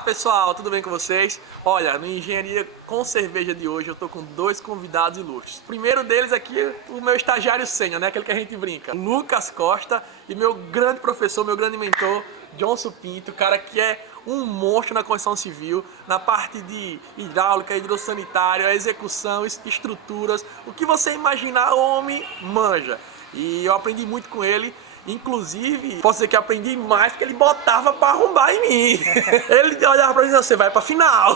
Olá pessoal, tudo bem com vocês? Olha, no Engenharia com Cerveja de hoje eu tô com dois convidados ilustres. O primeiro deles aqui, o meu estagiário sênior, né? Aquele que a gente brinca. Lucas Costa e meu grande professor, meu grande mentor, Johnson Pinto, cara que é um monstro na construção civil, na parte de hidráulica, hidrossanitária, execução, estruturas, o que você imaginar o homem manja. E eu aprendi muito com ele. Inclusive, posso dizer que aprendi mais porque ele botava pra arrombar em mim. Ele olhava pra mim e disse, você vai pra final.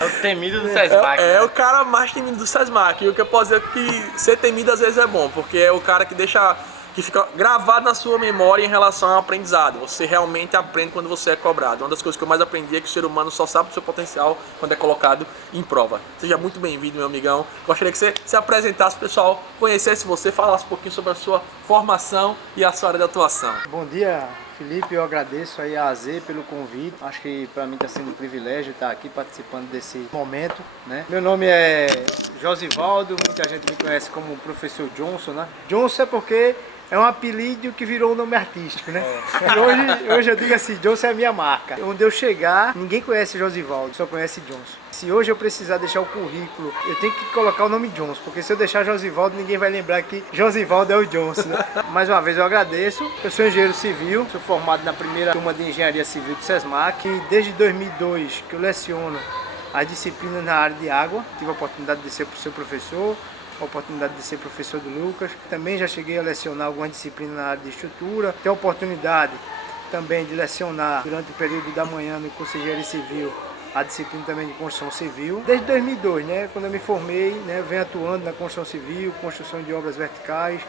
É o temido do SESMAC. É o cara mais temido do SESMAC. E o que eu posso dizer é que ser temido às vezes é bom, porque é o cara que deixa, que fica gravado na sua memória em relação ao aprendizado. Você realmente aprende quando você é cobrado. Uma das coisas que eu mais aprendi é que o ser humano só sabe o seu potencial quando é colocado em prova. Seja muito bem-vindo, meu amigão. Gostaria que você se apresentasse, pessoal, conhecesse você, falasse um pouquinho sobre a sua formação e a sua área de atuação. Bom dia, Felipe. Eu agradeço aí a AZ pelo convite. Acho que para mim está sendo um privilégio estar aqui participando desse momento, né? Meu nome é Josivaldo, muita gente me conhece como professor Johnson, né? Johnson é porque é um apelido que virou um nome artístico, né? E hoje eu digo assim, Johnson é a minha marca. Onde eu chegar, ninguém conhece Josivaldo, só conhece Johnson. Se hoje eu precisar deixar o currículo, eu tenho que colocar o nome Johnson, porque se eu deixar Josivaldo, ninguém vai lembrar que Josivaldo é o Johnson, né? Mais uma vez eu agradeço. Eu sou engenheiro civil, sou formado na primeira turma de engenharia civil do SESMAC, e desde 2002 que eu leciono as disciplinas na área de água. Tive a oportunidade de ser seu professor, a oportunidade de ser professor do Lucas. Também já cheguei a lecionar algumas disciplinas na área de estrutura. Tenho a oportunidade também de lecionar durante o período da manhã no curso de engenharia civil a disciplina também de construção civil. Desde 2002, né, quando eu me formei, né, venho atuando na construção civil, construção de obras verticais.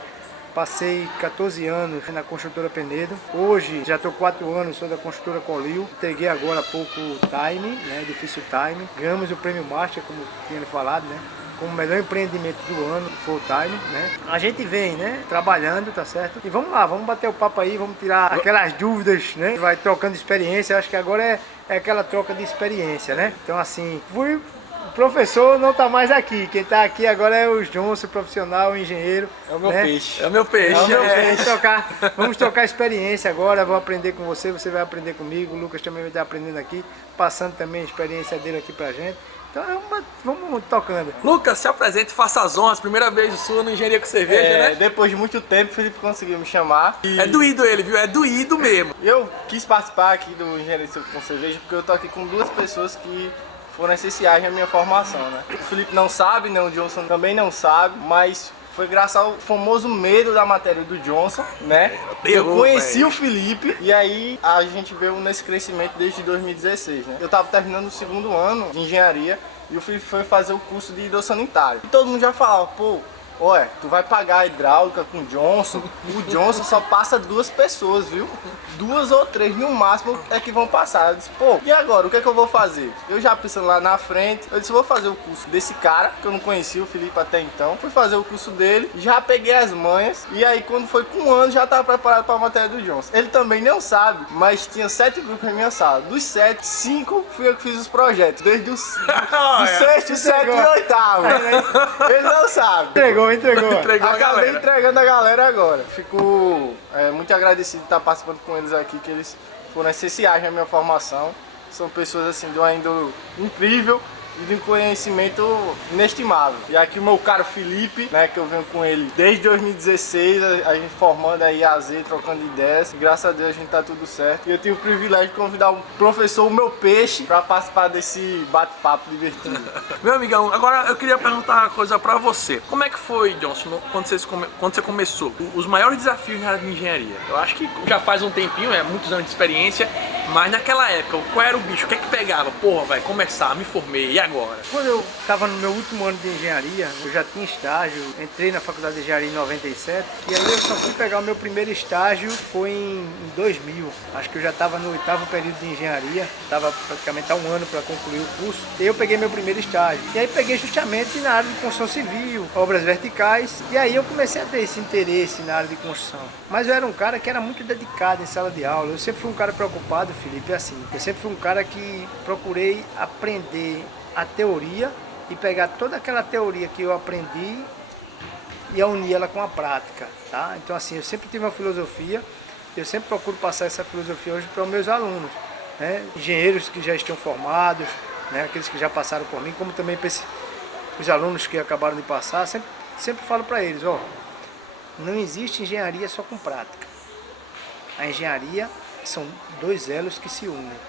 Passei 14 anos na construtora Penedo. Hoje já estou 4 anos, sou da construtora Colil. Entreguei agora há pouco o Time, né, Difícil Time. Ganhamos o Prêmio Master, como tinha falado, né, como melhor empreendimento do ano, full time, né? A gente vem, né, trabalhando, tá certo? E vamos lá, vamos bater o papo aí, vamos tirar aquelas dúvidas, né? Vai trocando experiência, acho que agora é aquela troca de experiência, né? Então assim, o professor não tá mais aqui, quem tá aqui agora é o Johnson, profissional, o engenheiro. É o meu peixe. É o meu peixe. Vamos trocar experiência agora, vou aprender com você, você vai aprender comigo, o Lucas também vai estar aprendendo aqui, passando também a experiência dele aqui pra gente. Então vamos tocando. Lucas, se apresente, faça as honras. Primeira vez sua no Engenharia com Cerveja, né? Depois de muito tempo, o Felipe conseguiu me chamar. É doído ele, viu? É doído mesmo. Eu quis participar aqui do Engenharia com Cerveja porque eu tô aqui com duas pessoas que foram essenciais na minha formação, né? O Felipe não sabe, né? O Johnson também não sabe, mas foi graças ao famoso medo da matéria do Johnson, né? Eu conheci o Felipe e aí a gente veio nesse crescimento desde 2016, né? Eu tava terminando o segundo ano de engenharia e o Felipe foi fazer o curso de hidrossanitário. E todo mundo já falava, pô, olha, tu vai pagar a hidráulica com o Johnson. O Johnson só passa 2 pessoas, viu? 2 ou 3 no máximo é que vão passar. Eu disse, pô, e agora? O que é que eu vou fazer? Eu já pensando lá na frente, eu disse, vou fazer o curso desse cara, que eu não conhecia o Felipe até então. Fui fazer o curso dele, já peguei as manhas, e aí quando foi com 1 ano já estava preparado para a matéria do Johnson. Ele também não sabe, mas tinha 7 grupos na minha sala. Dos 7, 5 fui eu que fiz os projetos, desde do 6º, 7º e 8º. Ele não sabe. Entregou. Acabei entregando a galera agora. Fico muito agradecido de estar participando com eles aqui, que eles foram essenciais na minha formação. São pessoas assim de uma índole incrível e de um conhecimento inestimável. E aqui o meu caro Felipe, né, que eu venho com ele desde 2016, a gente formando aí a Z, trocando ideias. E graças a Deus a gente tá tudo certo. E eu tive o privilégio de convidar o professor, o meu peixe, para participar desse bate-papo divertido. Meu amigão, agora eu queria perguntar uma coisa pra você. Como é que foi, Johnson, quando você começou? Os maiores desafios na área de engenharia? Eu acho que já faz um tempinho, muitos anos de experiência, mas naquela época, qual era o bicho? O que é que pegava? Porra, vai começar, me formei, e agora? Quando eu estava no meu último ano de engenharia, eu já tinha estágio, entrei na faculdade de engenharia em 97, e aí eu só fui pegar o meu primeiro estágio foi em 2000. Acho que eu já estava no 8º período de engenharia, estava praticamente há 1 ano para concluir o curso, e eu peguei meu primeiro estágio. E aí peguei justamente na área de construção civil, obras verticais, e aí eu comecei a ter esse interesse na área de construção. Mas eu era um cara que era muito dedicado em sala de aula, eu sempre fui um cara preocupado, Felipe, assim, eu sempre fui um cara que procurei aprender a teoria e pegar toda aquela teoria que eu aprendi e unir ela com a prática, tá? Então assim, eu sempre tive uma filosofia, eu sempre procuro passar essa filosofia hoje para os meus alunos. né? Engenheiros que já estão formados, né? Aqueles que já passaram por mim, como também para os alunos que acabaram de passar, sempre falo para eles, ó, não existe engenharia só com prática. A engenharia são dois elos que se unem.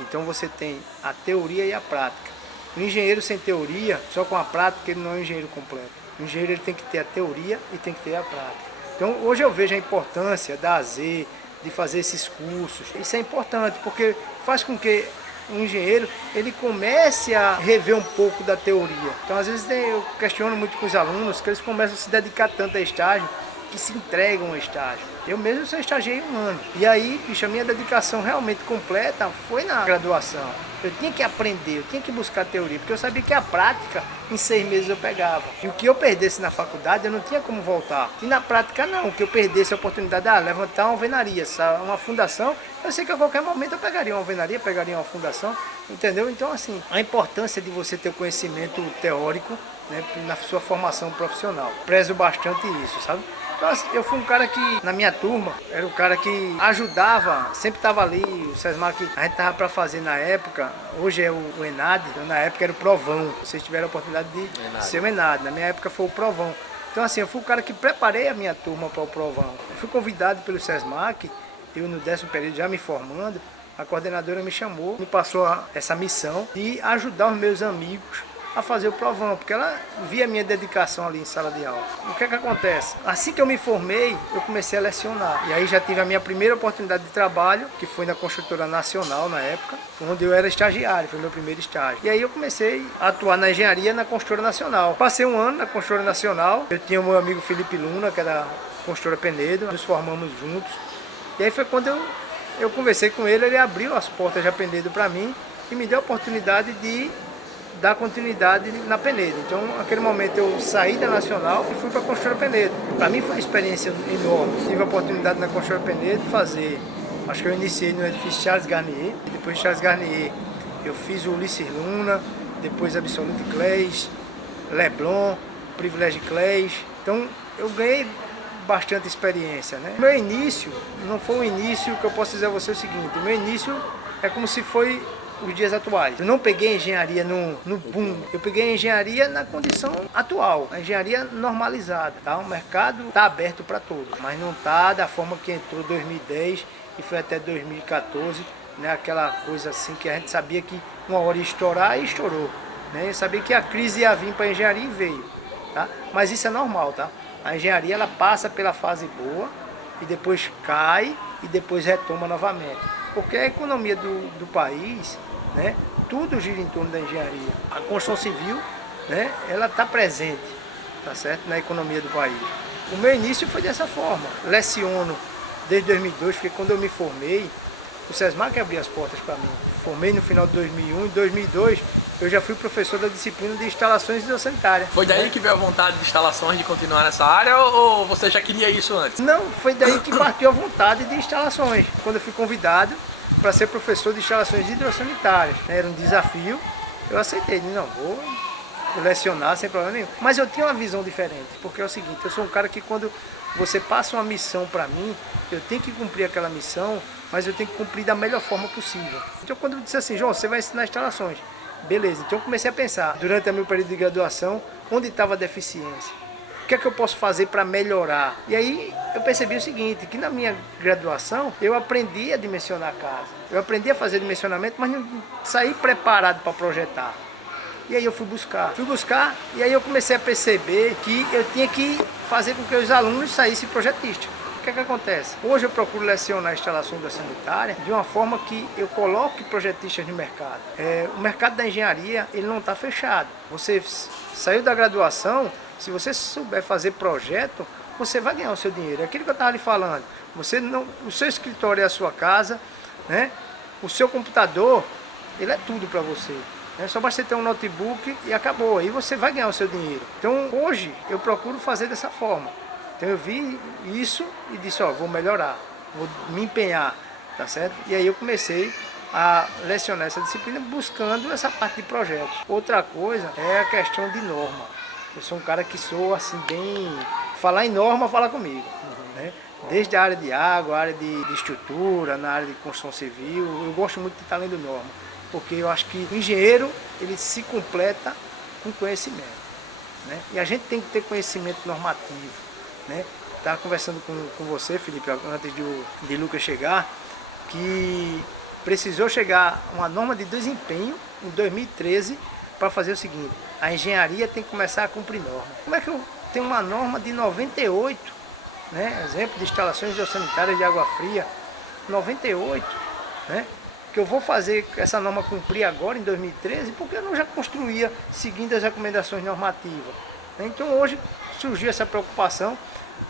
Então você tem a teoria e a prática. O engenheiro sem teoria, só com a prática, ele não é um engenheiro completo. O engenheiro ele tem que ter a teoria e tem que ter a prática. Então hoje eu vejo a importância da AZ, de fazer esses cursos. Isso é importante porque faz com que o engenheiro ele comece a rever um pouco da teoria. Então às vezes eu questiono muito com os alunos que eles começam a se dedicar tanto a estágio que se entregam ao estágio. Eu mesmo só estagiei 1 ano. E aí, bicho, a minha dedicação realmente completa foi na graduação. Eu tinha que aprender, eu tinha que buscar teoria, porque eu sabia que a prática, em 6 meses eu pegava. E o que eu perdesse na faculdade, eu não tinha como voltar. E na prática não, o que eu perdesse a oportunidade de levantar uma alvenaria, uma fundação, eu sei que a qualquer momento eu pegaria uma alvenaria, pegaria uma fundação, entendeu? Então, assim, a importância de você ter conhecimento teórico, né, na sua formação profissional. Prezo bastante isso, sabe? Então, assim, eu fui um cara que, na minha turma, era o cara que ajudava, sempre estava ali, o SESMAC, a gente estava para fazer na época, hoje é o ENAD, então, na época era o Provão, vocês tiveram a oportunidade de ser o ENAD, na minha época foi o Provão. Então assim, eu fui o cara que preparei a minha turma para o Provão. Eu fui convidado pelo SESMAC, eu no 10º período já me formando, a coordenadora me chamou, me passou essa missão de ajudar os meus amigos a fazer o Provão, porque ela via a minha dedicação ali em sala de aula. O que é que acontece? Assim que eu me formei, eu comecei a lecionar. E aí já tive a minha primeira oportunidade de trabalho, que foi na Construtora Nacional na época, onde eu era estagiário, foi meu primeiro estágio. E aí eu comecei a atuar na engenharia na Construtora Nacional. Passei 1 ano na Construtora Nacional, eu tinha o meu amigo Felipe Luna, que era Construtora Penedo, nos formamos juntos. E aí foi quando eu conversei com ele, ele abriu as portas da Penedo para mim e me deu a oportunidade de dar continuidade na Penedo. Então, naquele momento eu saí da Nacional e fui para a Construtora Penedo. Para mim foi uma experiência enorme. Tive a oportunidade na Construtora Penedo de fazer, acho que eu iniciei no edifício Charles Garnier, depois de Charles Garnier eu fiz o Ulisses Luna, depois Absolute Clays, Leblon, Privilege Clays. Então, eu ganhei bastante experiência, né? Meu início não foi um início que eu posso dizer a você o seguinte, o meu início é como se foi os dias atuais. Eu não peguei engenharia no boom, eu peguei engenharia na condição atual, a engenharia normalizada, tá? O mercado está aberto para todos, mas não está da forma que entrou 2010 e foi até 2014, né? Aquela coisa assim que a gente sabia que uma hora ia estourar e estourou, né? Eu sabia que a crise ia vir para a engenharia e veio, tá? Mas isso é normal, tá? A engenharia ela passa pela fase boa e depois cai e depois retoma novamente, porque a economia do país, né, tudo gira em torno da engenharia. A construção civil, né, ela está presente, tá certo, na economia do país. O meu início foi dessa forma. Leciono desde 2002, porque quando eu me formei, o SESMAC abriu as portas para mim. Formei no final de 2001, em 2002 eu já fui professor da disciplina de instalações hidrossanitárias. Foi daí que veio a vontade de instalações de continuar nessa área ou você já queria isso antes? Não, foi daí que partiu a vontade de instalações. Quando eu fui convidado para ser professor de instalações hidrossanitárias, era um desafio, eu aceitei, não, vou lecionar sem problema nenhum. Mas eu tinha uma visão diferente, porque é o seguinte, eu sou um cara que quando você passa uma missão para mim, eu tenho que cumprir aquela missão, mas eu tenho que cumprir da melhor forma possível. Então quando eu disse assim, João, você vai ensinar instalações. Beleza, então eu comecei a pensar, durante o meu período de graduação, onde estava a deficiência? O que é que eu posso fazer para melhorar? E aí eu percebi o seguinte, que na minha graduação eu aprendi a dimensionar a casa. Eu aprendi a fazer dimensionamento, mas não saí preparado para projetar. E aí eu fui buscar e aí eu comecei a perceber que eu tinha que fazer com que os alunos saíssem projetistas. O que é que acontece? Hoje eu procuro lecionar a instalação da sanitária de uma forma que eu coloque projetistas no mercado. O mercado da engenharia ele não está fechado. Você saiu da graduação, se você souber fazer projeto, você vai ganhar o seu dinheiro. É aquilo que eu estava lhe falando. O seu escritório é a sua casa, né? O seu computador, ele é tudo para você. Só basta você ter um notebook e acabou. Aí você vai ganhar o seu dinheiro. Então hoje eu procuro fazer dessa forma. Então eu vi isso e disse, ó, vou melhorar, vou me empenhar, tá certo? E aí eu comecei a lecionar essa disciplina buscando essa parte de projetos. Outra coisa é a questão de norma. Eu sou um cara que sou assim bem... Falar em norma, fala comigo. Né? Desde a área de água, a área de estrutura, na área de construção civil. Eu gosto muito de estar lendo norma, porque eu acho que o engenheiro ele se completa com conhecimento, né? E a gente tem que ter conhecimento normativo, né? Estava conversando com você, Felipe, antes de Lucas chegar, que precisou chegar uma norma de desempenho em 2013 para fazer o seguinte: a engenharia tem que começar a cumprir norma. Como é que eu tenho uma norma de 98, né? Exemplo de instalações geossanitárias de água fria, 98, né? Que eu vou fazer essa norma cumprir agora em 2013, porque eu não já construía seguindo as recomendações normativas. Então hoje surgiu essa preocupação.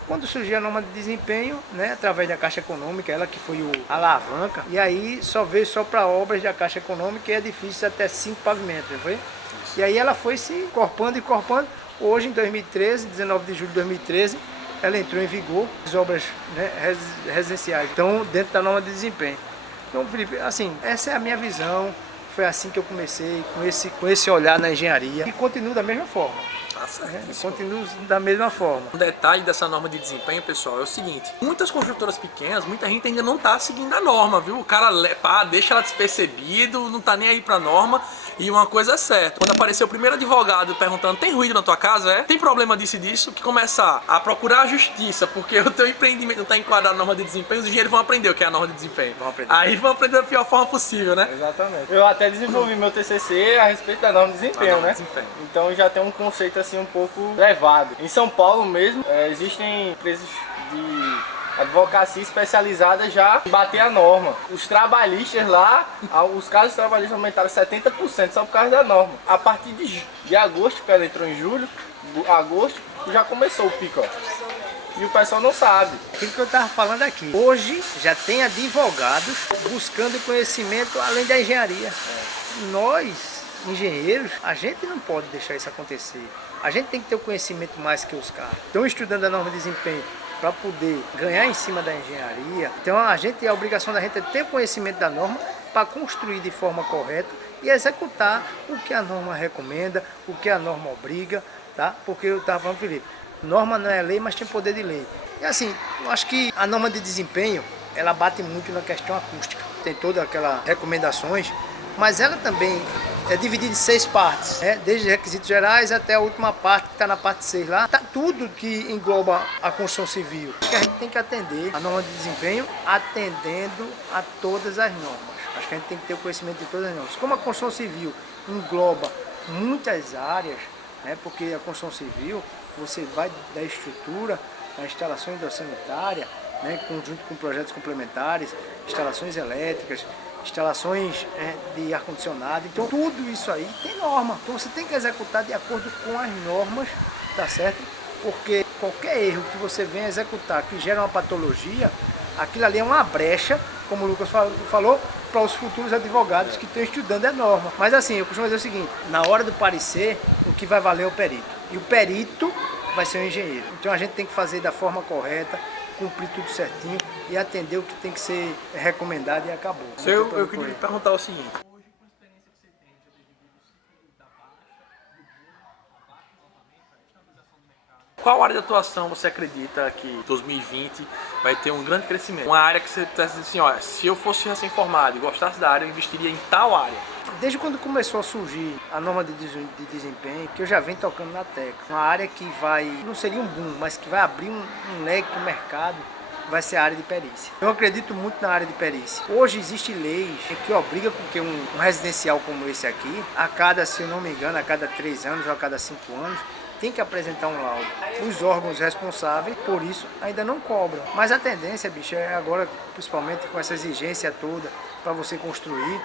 Quando surgiu a norma de desempenho, né, através da Caixa Econômica, ela que foi a alavanca, e aí só veio só para obras da Caixa Econômica, e é difícil até 5 pavimentos, não foi? E aí ela foi se incorporando. Hoje, em 2013, 19 de julho de 2013, ela entrou em vigor, as obras, né, residenciais, então dentro da norma de desempenho. Então, Felipe, assim, essa é a minha visão, foi assim que eu comecei, com esse olhar na engenharia, e continuo da mesma forma. Continuo da mesma forma. Um detalhe dessa norma de desempenho, pessoal, é o seguinte: muitas construtoras pequenas, muita gente ainda não está seguindo a norma, viu? O cara deixa ela despercebido, não tá nem aí pra norma. E uma coisa é certa: quando apareceu o primeiro advogado perguntando, tem ruído na tua casa? Tem problema disso e disso? Que começar a procurar a justiça, porque o teu empreendimento não está enquadrado na norma de desempenho, os engenheiros vão aprender o que é a norma de desempenho. Aí vão aprender da pior forma possível, né? Exatamente. Eu até desenvolvi meu TCC a respeito da norma de desempenho, né? Então já tem um conceito assim um pouco levado. Em São Paulo mesmo, existem empresas de advocacia especializada já em bater a norma. Os trabalhistas lá, os casos trabalhistas aumentaram 70% só por causa da norma. A partir de agosto, que ela entrou em julho, agosto, já começou o pico, ó. E o pessoal não sabe. Aquilo que eu estava falando aqui. Hoje já tem advogados buscando conhecimento além da engenharia. Nós, engenheiros, a gente não pode deixar isso acontecer. A gente tem que ter o conhecimento mais que os caras. Estão estudando a norma de desempenho para poder ganhar em cima da engenharia. Então a obrigação da gente é ter o conhecimento da norma para construir de forma correta e executar o que a norma recomenda, o que a norma obriga, tá? Porque eu estava falando, Felipe, norma não é lei, mas tem poder de lei. E assim, eu acho que a norma de desempenho, ela bate muito na questão acústica. Tem todas aquelas recomendações, mas ela também é dividida em 6 partes, né? Desde requisitos gerais até a última parte, que está na parte 6 lá. Tá tudo que engloba a construção civil. Acho que a gente tem que atender a norma de desempenho atendendo a todas as normas. Acho que a gente tem que ter o conhecimento de todas as normas. Como a construção civil engloba muitas áreas, né? Porque a construção civil, você vai da estrutura, da instalação hidrossanitária, né? Junto com projetos complementares, instalações elétricas, instalações de ar-condicionado. Então tudo isso aí tem norma. Então você tem que executar de acordo com as normas, tá certo? Porque qualquer erro que você venha executar que gera uma patologia, aquilo ali é uma brecha, como o Lucas falou, para os futuros advogados que estão estudando a norma. Mas assim, eu costumo dizer o seguinte: na hora do parecer, o que vai valer é o perito. E o perito vai ser o engenheiro. Então a gente tem que fazer da forma correta, cumprir tudo certinho e atender o que tem que ser recomendado e acabou. Eu queria lhe perguntar o seguinte: hoje, com a experiência que você tem, já dividido o ciclo da baixa, do bom, abaixo novamente, a estabilização do mercado, qual área de atuação você acredita que 2020 vai ter um grande crescimento? Uma área que você está dizendo assim, olha, se eu fosse recém-formado e gostasse da área, eu investiria em tal área. Desde quando começou a surgir a norma de desempenho, que eu já venho tocando na tecla, uma área que vai, não seria um boom, mas que vai abrir um leque no mercado, vai ser a área de perícia. Eu acredito muito na área de perícia. Hoje existem leis que obrigam que um residencial como esse aqui, a cada, se eu não me engano, a cada 3 anos ou a cada 5 anos, tem que apresentar um laudo. Os órgãos responsáveis por isso ainda não cobram. Mas a tendência, bicho, é agora, principalmente com essa exigência toda para você construir,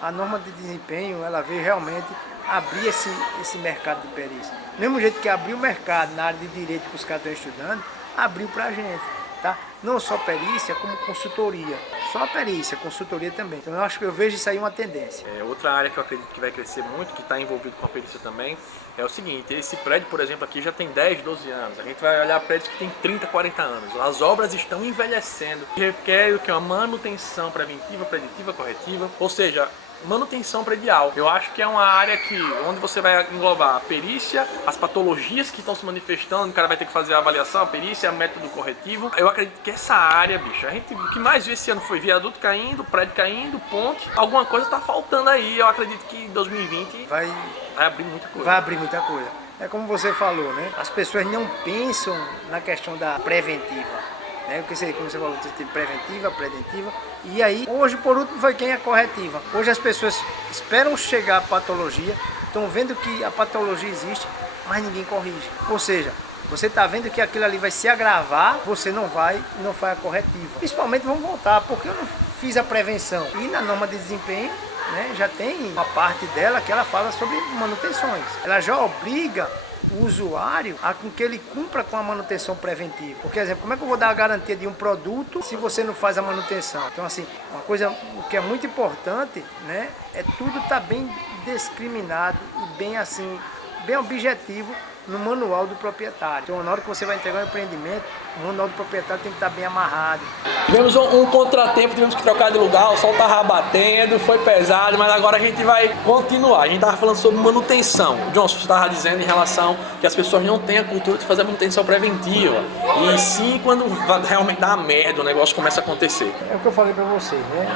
a norma de desempenho, ela veio realmente abrir esse mercado de perícia. Do mesmo jeito que abriu o mercado na área de direito que os caras estão estudando, abriu para a gente, tá? Não só perícia, como consultoria. Só a perícia, consultoria também. Então eu acho que eu vejo isso aí uma tendência. Outra área que eu acredito que vai crescer muito, que está envolvido com a perícia também, é o seguinte: esse prédio, por exemplo, aqui já tem 10, 12 anos. A gente vai olhar prédios que tem 30, 40 anos. As obras estão envelhecendo. Requer o que? Uma manutenção preventiva, preditiva, corretiva. Ou seja, manutenção predial. Eu acho que é uma área onde você vai englobar a perícia, as patologias que estão se manifestando, o cara vai ter que fazer a avaliação, a perícia, método corretivo. Eu acredito que essa área, bicho, o que mais viu esse ano foi viaduto caindo, prédio caindo, ponte. Alguma coisa tá faltando aí. Eu acredito que 2020 vai abrir muita coisa. Vai abrir muita coisa. É como você falou, né? As pessoas não pensam na questão da preventiva. Né? Como você falou, tem preventiva, preventiva. E aí, hoje, por último, foi quem é corretiva. Hoje as pessoas esperam chegar à patologia, estão vendo que a patologia existe, mas ninguém corrige. Ou seja, você está vendo que aquilo ali vai se agravar, você não faz a corretiva. Principalmente, vamos voltar, porque eu não fiz a prevenção. E na norma de desempenho, né, já tem uma parte dela que ela fala sobre manutenções. Ela já obriga o usuário a que ele cumpra com a manutenção preventiva. Porque, exemplo, como é que eu vou dar a garantia de um produto se você não faz a manutenção? Então, assim, uma coisa que é muito importante, né, é tudo estar bem discriminado e bem assim, bem objetivo no manual do proprietário. Então, na hora que você vai entregar um empreendimento, o manual do proprietário tem que estar bem amarrado. Tivemos um contratempo, tivemos que trocar de lugar, o sol tava batendo, foi pesado, mas agora a gente vai continuar. A gente tava falando sobre manutenção. Johnson, você estava dizendo em relação que as pessoas não têm a cultura de fazer a manutenção preventiva. E sim, quando realmente dá merda, o negócio começa a acontecer. É o que eu falei para você, né?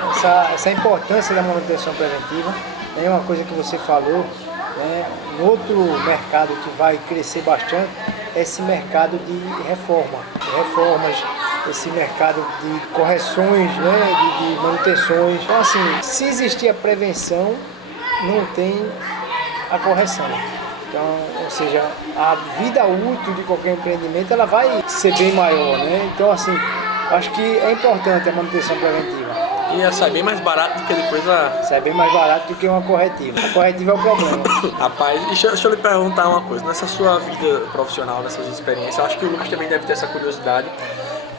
Essa importância da manutenção preventiva é uma coisa que você falou, né? Um outro mercado que vai crescer bastante é esse mercado de reformas, esse mercado de correções, né? de manutenções. Então, assim, se existir a prevenção, não tem a correção. Então, ou seja, a vida útil de qualquer empreendimento ela vai ser bem maior, né? Então, assim, acho que é importante a manutenção preventiva. E sai bem mais barato do que depois Sai bem mais barato do que uma corretiva. A corretiva é o problema. Rapaz, deixa eu lhe perguntar uma coisa. Nessa sua vida profissional, nessas experiências, eu acho que o Lucas também deve ter essa curiosidade.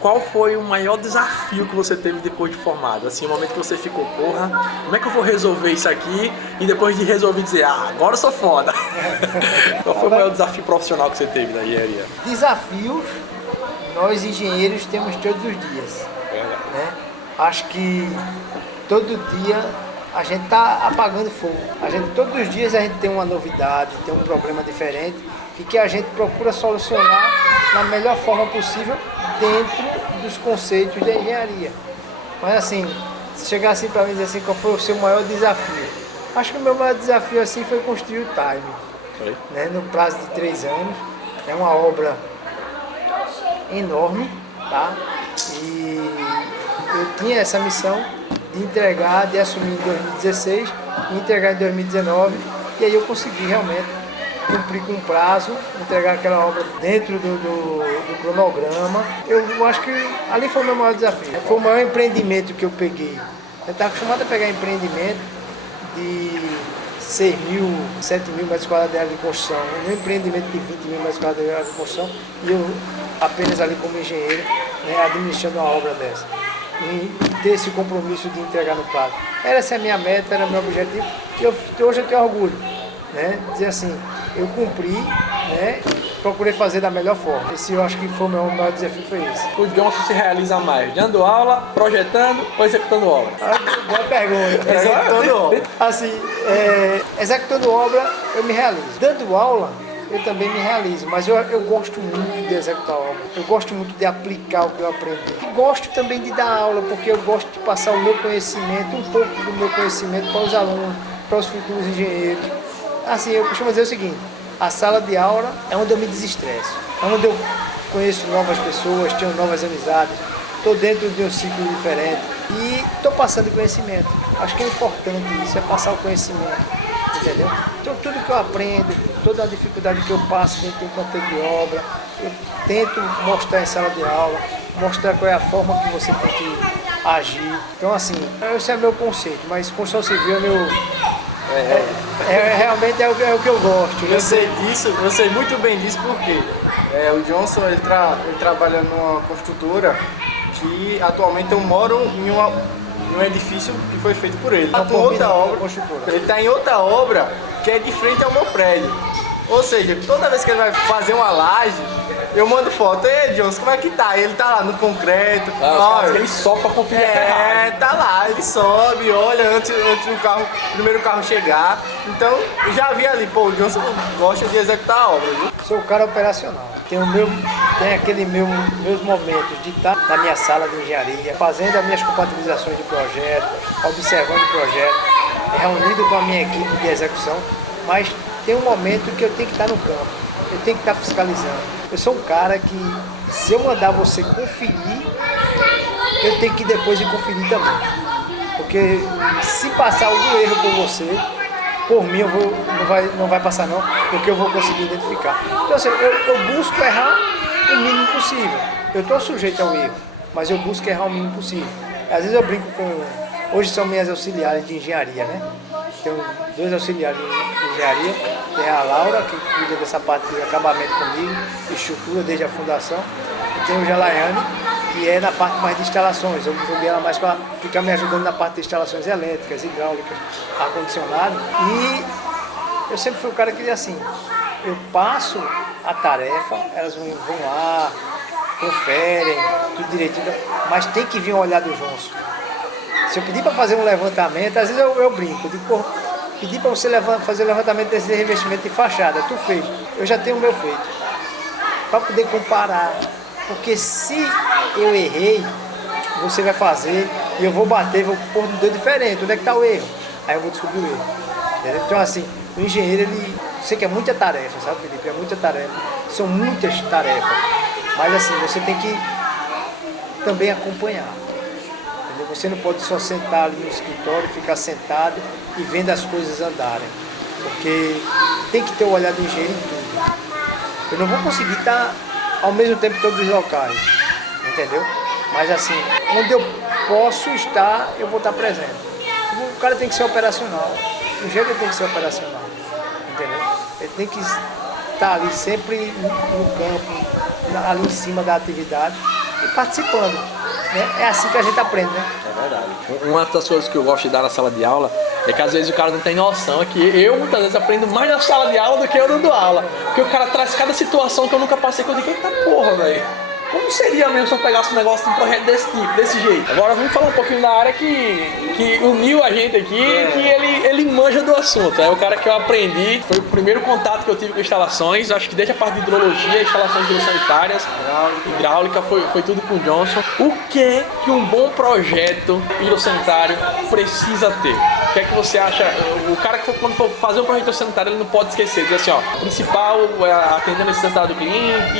Qual foi o maior desafio que você teve depois de formado? Assim, o momento que você ficou, porra, como é que eu vou resolver isso aqui? E depois de resolver dizer, agora eu sou foda. Qual foi o maior desafio profissional que você teve na engenharia? Desafios, nós engenheiros temos todos os dias. Né? Acho que todo dia a gente está apagando fogo. Todos os dias a gente tem uma novidade, tem um problema diferente e que a gente procura solucionar na melhor forma possível dentro dos conceitos da engenharia. Mas assim, se chegar assim para mim e dizer assim, qual foi o seu maior desafio? Acho que o meu maior desafio assim foi construir o Time. Né? No prazo de 3 anos. É uma obra enorme, tá? E eu tinha essa missão de entregar, de assumir em 2016 e entregar em 2019. E aí eu consegui realmente cumprir com o prazo, entregar aquela obra dentro do cronograma. Eu acho que ali foi o meu maior desafio. Foi o maior empreendimento que eu peguei. Eu estava acostumado a pegar empreendimento de 6 mil, 7 mil metros quadrados de área de construção. Um empreendimento de 20 mil metros quadrados de área de construção. E eu apenas ali como engenheiro, né, administrando uma obra dessa. E ter esse compromisso de entregar no prazo. Essa é a minha meta, era o meu objetivo. E hoje eu tenho orgulho, né? Dizer assim, eu cumpri, né? Procurei fazer da melhor forma. Esse eu acho que foi o meu maior desafio, foi esse. O Johnson se realiza mais dando aula, projetando ou executando obra? Boa pergunta. Executando obra. Assim, executando obra eu me realizo. Dando aula eu também me realizo, mas eu gosto muito de executar obra. Eu gosto muito de aplicar o que eu aprendi. Gosto também de dar aula, porque eu gosto de passar o meu conhecimento, um pouco do meu conhecimento para os alunos, para os futuros engenheiros. Assim, eu costumo dizer o seguinte, a sala de aula é onde eu me desestresso, é onde eu conheço novas pessoas, tenho novas amizades, estou dentro de um ciclo diferente e estou passando conhecimento. Acho que é importante isso, é passar o conhecimento. Entendeu? Então tudo que eu aprendo, toda a dificuldade que eu passo dentro do contexto de obra, eu tento mostrar em sala de aula, mostrar qual é a forma que você tem que agir. Então assim, esse é meu conceito, mas construção civil é meu... realmente é o que eu gosto. Eu sei disso, eu sei muito bem disso porque o Johnson ele trabalha numa construtora que atualmente eu moro em um edifício que foi feito por ele. Com outra obra, ele está em outra obra que é de frente ao meu prédio. Ou seja, toda vez que ele vai fazer uma laje, Eu mando foto, ei Johnson, como é que tá? Ele tá lá no concreto. Olha, Ele só pra conferir a ferragem. tá lá, ele sobe, olha antes do carro, primeiro carro chegar. Então, eu já vi ali, pô, o Johnson gosta de executar a obra, viu? Sou um cara operacional. Tem aquele meus momentos de estar na minha sala de engenharia, fazendo as minhas compatibilizações de projeto, observando o projeto, reunido com a minha equipe de execução, mas tem um momento que eu tenho que estar no campo, eu tenho que estar fiscalizando. Eu sou um cara que, se eu mandar você conferir, eu tenho que depois ir conferir também. Porque se passar algum erro por você, por mim não vai passar não, porque eu vou conseguir identificar. Então assim, eu busco errar o mínimo possível. Eu estou sujeito ao erro, mas eu busco errar o mínimo possível. Às vezes eu brinco hoje são minhas auxiliares de engenharia, né? Tenho 2 auxiliares de engenharia, tem a Laura, que cuida dessa parte de acabamento comigo, estrutura desde a fundação, e tem o Jalaiane, que é na parte mais de instalações. Eu joguei ela mais para ficar me ajudando na parte de instalações elétricas, hidráulicas, ar-condicionado. E eu sempre fui o cara que, assim, eu passo a tarefa, elas vão lá, conferem, tudo direitinho, mas tem que vir um olhar do Johnson. Se eu pedir para fazer um levantamento, às vezes eu brinco, eu digo, pô, pedi para você fazer o levantamento desse revestimento de fachada, tu fez, eu já tenho o meu feito, para poder comparar, porque se eu errei, você vai fazer e eu vou bater, vou pôr um dedo diferente, onde é que está o erro? Aí eu vou descobrir o erro. Entendeu? Então assim, o engenheiro, ele, sei que é muita tarefa, sabe, Felipe? É muita tarefa, são muitas tarefas, mas assim, você tem que também acompanhar. Você não pode só sentar ali no escritório, ficar sentado e vendo as coisas andarem, porque tem que ter o olhar do engenheiro em tudo. Eu não vou conseguir estar ao mesmo tempo em todos os locais, entendeu? Mas assim, onde eu posso estar, eu vou estar presente. O cara tem que ser operacional, o engenheiro tem que ser operacional, entendeu? Ele tem que estar ali sempre no campo, ali em cima da atividade e participando. É assim que a gente aprende, né? É verdade. Uma das coisas que eu gosto de dar na sala de aula é que às vezes o cara não tem noção, é que eu muitas vezes aprendo mais na sala de aula do que eu dando aula. Porque o cara traz cada situação que eu nunca passei, que eu digo, eita porra, velho. Como seria mesmo se eu pegasse um negócio de um projeto desse tipo, desse jeito? Agora vamos falar um pouquinho da área que uniu a gente aqui, que ele manja do assunto. É o cara que eu aprendi, foi o primeiro contato que eu tive com instalações, acho que desde a parte de hidrologia, instalações hidrossanitárias, hidráulica, foi tudo com o Johnson. O que um bom projeto hidrossanitário precisa ter? O que é que você acha? O cara que quando for fazer um projeto hidrossanitário, ele não pode esquecer, dizer assim, ó, o principal é atender a necessidade do cliente,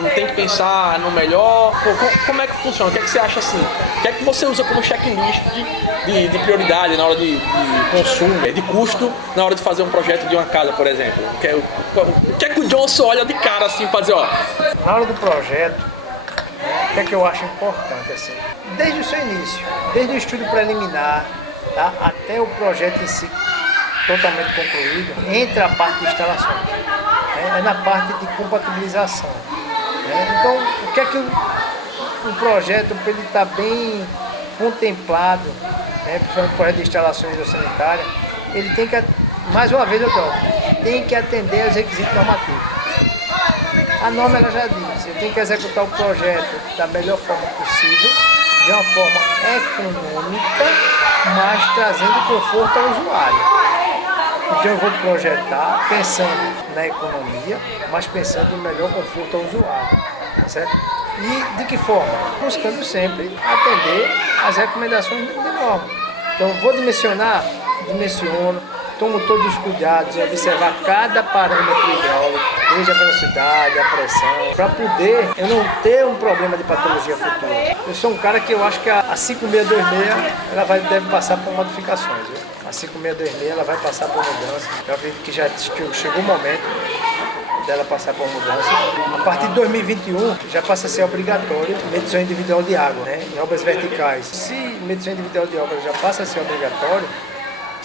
não tem que pensar no melhor. Como é que funciona? O que é que você acha assim? O que é que você usa como checklist de prioridade na hora de consumo, de custo, na hora de fazer um projeto de uma casa, por exemplo? O que é que o Johnson olha de cara assim para dizer, ó? Na hora do projeto, o que é que eu acho importante, assim? Desde o seu início, desde o estudo preliminar, tá, até o projeto em si totalmente concluído, entra a parte de instalações, né? É na parte de compatibilização. Então, o que é que o projeto, para ele estar bem contemplado, né, principalmente o projeto de instalações hidrossanitárias, ele tem que, mais uma vez eu toco, tem que atender aos requisitos normativos. A norma ela já diz, eu tenho que executar o projeto da melhor forma possível, de uma forma econômica, mas trazendo conforto ao usuário. Então eu vou projetar pensando na economia, mas pensando no melhor conforto ao usuário, tá certo? E de que forma? Buscando sempre atender às recomendações de norma. Então vou dimensionar? Dimensiono, tomo todos os cuidados em observar cada parâmetro hidráulico, desde a velocidade, a pressão, para poder eu não ter um problema de patologia futura. Eu sou um cara que eu acho que a 5626 ela deve passar por modificações, viu? A 5626 ela vai passar por mudança. Eu acredito que já chegou o momento dela passar por mudança. A partir de 2021 já passa a ser obrigatório medição individual de água, né? Em obras verticais. Se medição individual de água já passa a ser obrigatório,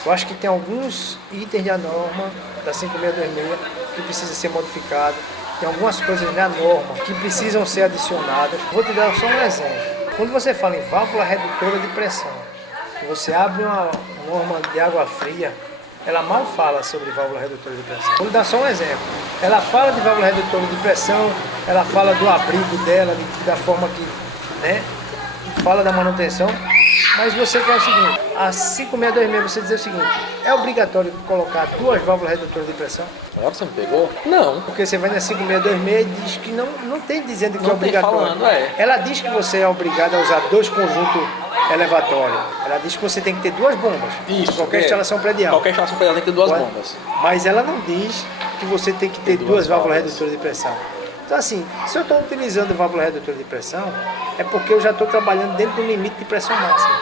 eu acho que tem alguns itens da norma da 5626 que precisa ser modificado. Tem algumas coisas na norma que precisam ser adicionadas. Vou te dar só um exemplo. Quando você fala em válvula redutora de pressão, você abre uma norma de água fria, ela mal fala sobre válvula redutora de pressão. Vou lhe dar só um exemplo. Ela fala de válvula redutora de pressão, ela fala do abrigo dela, da forma que, né, fala da manutenção, mas você quer o seguinte, a 5626 você dizer o seguinte, é obrigatório colocar 2 válvulas redutoras de pressão? Agora você me pegou? Não. Porque você vai na 5626 e diz que não tem dizendo que Não é obrigatório. tem falando, é. Ela diz que você é obrigado a usar 2 conjuntos elevatórios. Ela diz que você tem que ter 2 bombas. Isso. Qualquer instalação predial. Qualquer instalação predial tem que ter 2 bombas. Mas ela não diz que você tem que ter 2 válvulas redutoras de pressão. Então assim, se eu estou utilizando válvula redutora de pressão, é porque eu já estou trabalhando dentro do limite de pressão máxima.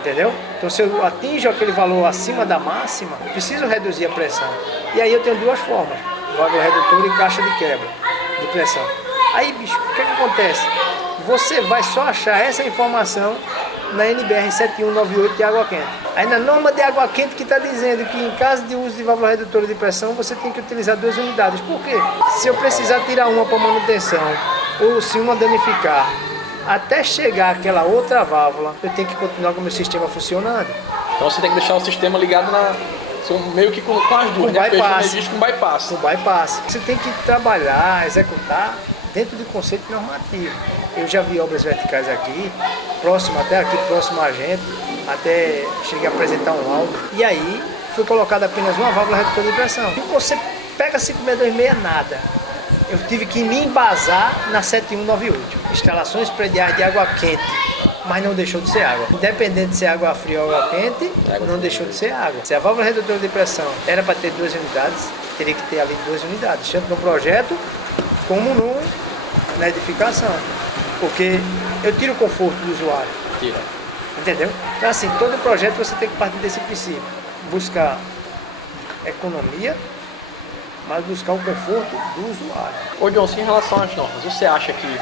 Entendeu? Então se eu atinjo aquele valor acima da máxima, eu preciso reduzir a pressão. E aí eu tenho 2 formas, válvula redutora e caixa de quebra de pressão. Aí, bicho, o que acontece? Você vai só achar essa informação na NBR 7198 de água quente. Aí na norma de água quente que está dizendo que em caso de uso de válvula redutora de pressão você tem que utilizar 2 unidades. Por quê? Se eu precisar tirar uma para manutenção ou se uma danificar, até chegar aquela outra válvula, eu tenho que continuar com o meu sistema funcionando. Então você tem que deixar o sistema ligado meio que com as duas, né? Bypass. Com bypass. Com bypass. Você tem que trabalhar, executar dentro do conceito normativo. Eu já vi obras verticais aqui, até aqui próximo a gente, até cheguei a apresentar um laudo. E aí foi colocada apenas uma válvula redutora de pressão. E você pega 5626 nada. Eu tive que me embasar na 7198. Instalações prediais de água quente, mas não deixou de ser água. Independente de ser água fria ou água quente, não deixou de ser água. Se a válvula redutora de pressão era para ter 2 unidades, teria que ter ali 2 unidades, tanto no projeto como na edificação. Porque eu tiro o conforto do usuário. Tira. Entendeu? Então assim, todo projeto você tem que partir desse princípio. Buscar economia, mas buscar o conforto do usuário. Ô Johnson, em relação às normas, você acha que...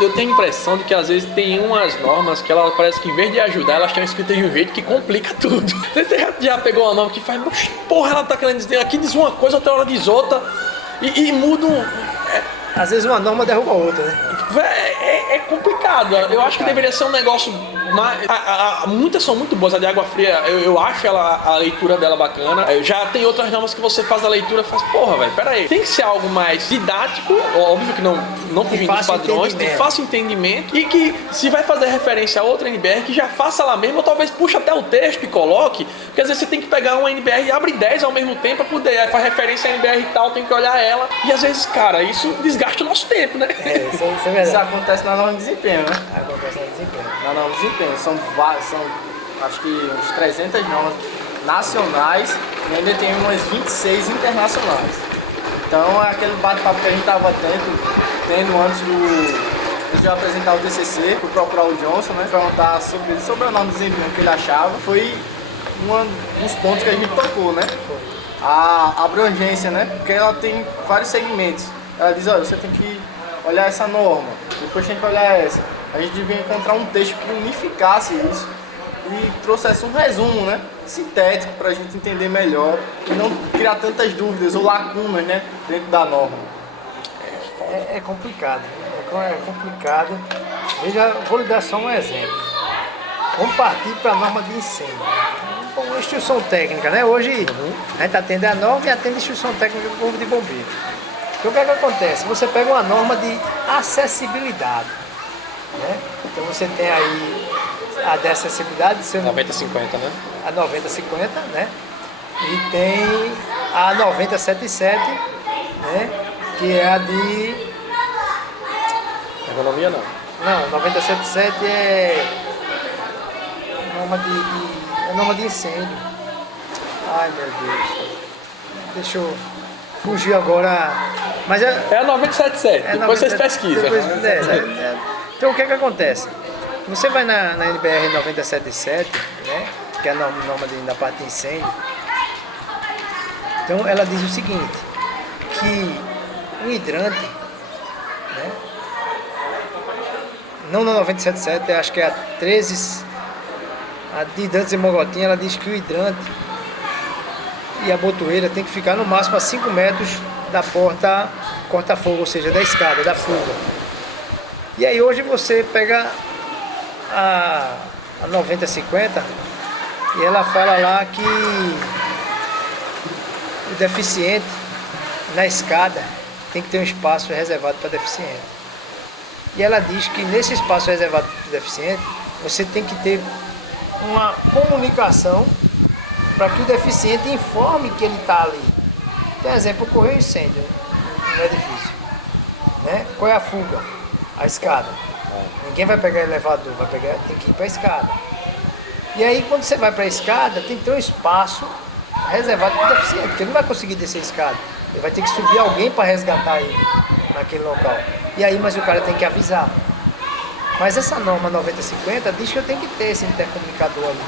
Eu tenho a impressão de que às vezes tem umas normas que ela parece que em vez de ajudar, elas estão escritas de um jeito que complica tudo. Você já pegou uma norma que faz, porra, ela tá querendo dizer, aqui diz uma coisa, outra hora diz outra, e muda Às vezes uma norma derruba a outra, né? É complicado. Eu acho que deveria ser um negócio mais... Muitas são muito boas. A de água fria, eu acho a leitura dela bacana. Já tem outras normas que você faz a leitura e faz, porra, velho, pera aí. Tem que ser algo mais didático, óbvio que não fugindo dos padrões, de fácil entendimento, e que se vai fazer referência a outra NBR, que já faça lá mesmo, ou talvez puxe até o texto e coloque, porque às vezes você tem que pegar uma NBR e abrir 10 ao mesmo tempo pra poder, aí faz referência a NBR e tal, tem que olhar ela, e às vezes, cara, isso desgasta o nosso tempo, né? Isso é verdade. Isso acontece na norma de desempenho, né? Acontece no desempenho. Na norma de desempenho. São acho que uns 300 normas nacionais e ainda tem umas 26 internacionais. Então é aquele bate-papo que a gente estava tendo antes de eu apresentar o TCC, fui procurar o Johnson, né, perguntar sobre a norma de desempenho que ele achava. Foi um dos pontos que a gente tocou, né? A abrangência, né? Porque ela tem vários segmentos. Ela diz, olha, você tem que olhar essa norma, depois tem que olhar essa. A gente devia encontrar um texto que unificasse isso e trouxesse um resumo, né, sintético para a gente entender melhor e não criar tantas dúvidas ou lacunas, né, dentro da norma. É complicado, é complicado. Veja, vou lhe dar só um exemplo. Vamos partir para a norma de incêndio. Uma instrução técnica, né? Hoje a gente atende a norma e atende a instrução técnica do Corpo de Bombeiros. Então o que é que acontece? Você pega uma norma de acessibilidade, né? Então você tem aí a de acessibilidade, 90-50, né? A 90-50, né? E tem a 90-77, né? Que é a de... Ergonomia não. Não, 90-77 é norma de incêndio. Ai meu Deus. Deixa eu fugir agora. Mas é a 977, depois vocês pesquisam. Então o que é que acontece? Você vai na NBR 977, né? Que é a norma da parte de incêndio. Então ela diz o seguinte, que o hidrante, né? Não na 977, acho que é a 13, a de hidrantes e mogotinha, ela diz que o hidrante e a botoeira tem que ficar no máximo a 5 metros da porta corta-fogo, ou seja, da escada, da fuga. E aí hoje você pega a 90-50 E ela fala lá que o deficiente na escada tem que ter um espaço reservado para deficiente. E ela diz que nesse espaço reservado para deficiente, você tem que ter uma comunicação para que o deficiente informe que ele está ali. Por exemplo, ocorreu um incêndio no edifício. Né? Qual é a fuga? A escada. Ninguém vai pegar elevador, tem que ir para a escada. E aí quando você vai para a escada, tem que ter um espaço reservado para o deficiente, porque ele não vai conseguir descer a escada. Ele vai ter que subir alguém para resgatar ele naquele local. E aí, mas o cara tem que avisar. Mas essa norma 9050 diz que eu tenho que ter esse intercomunicador ali.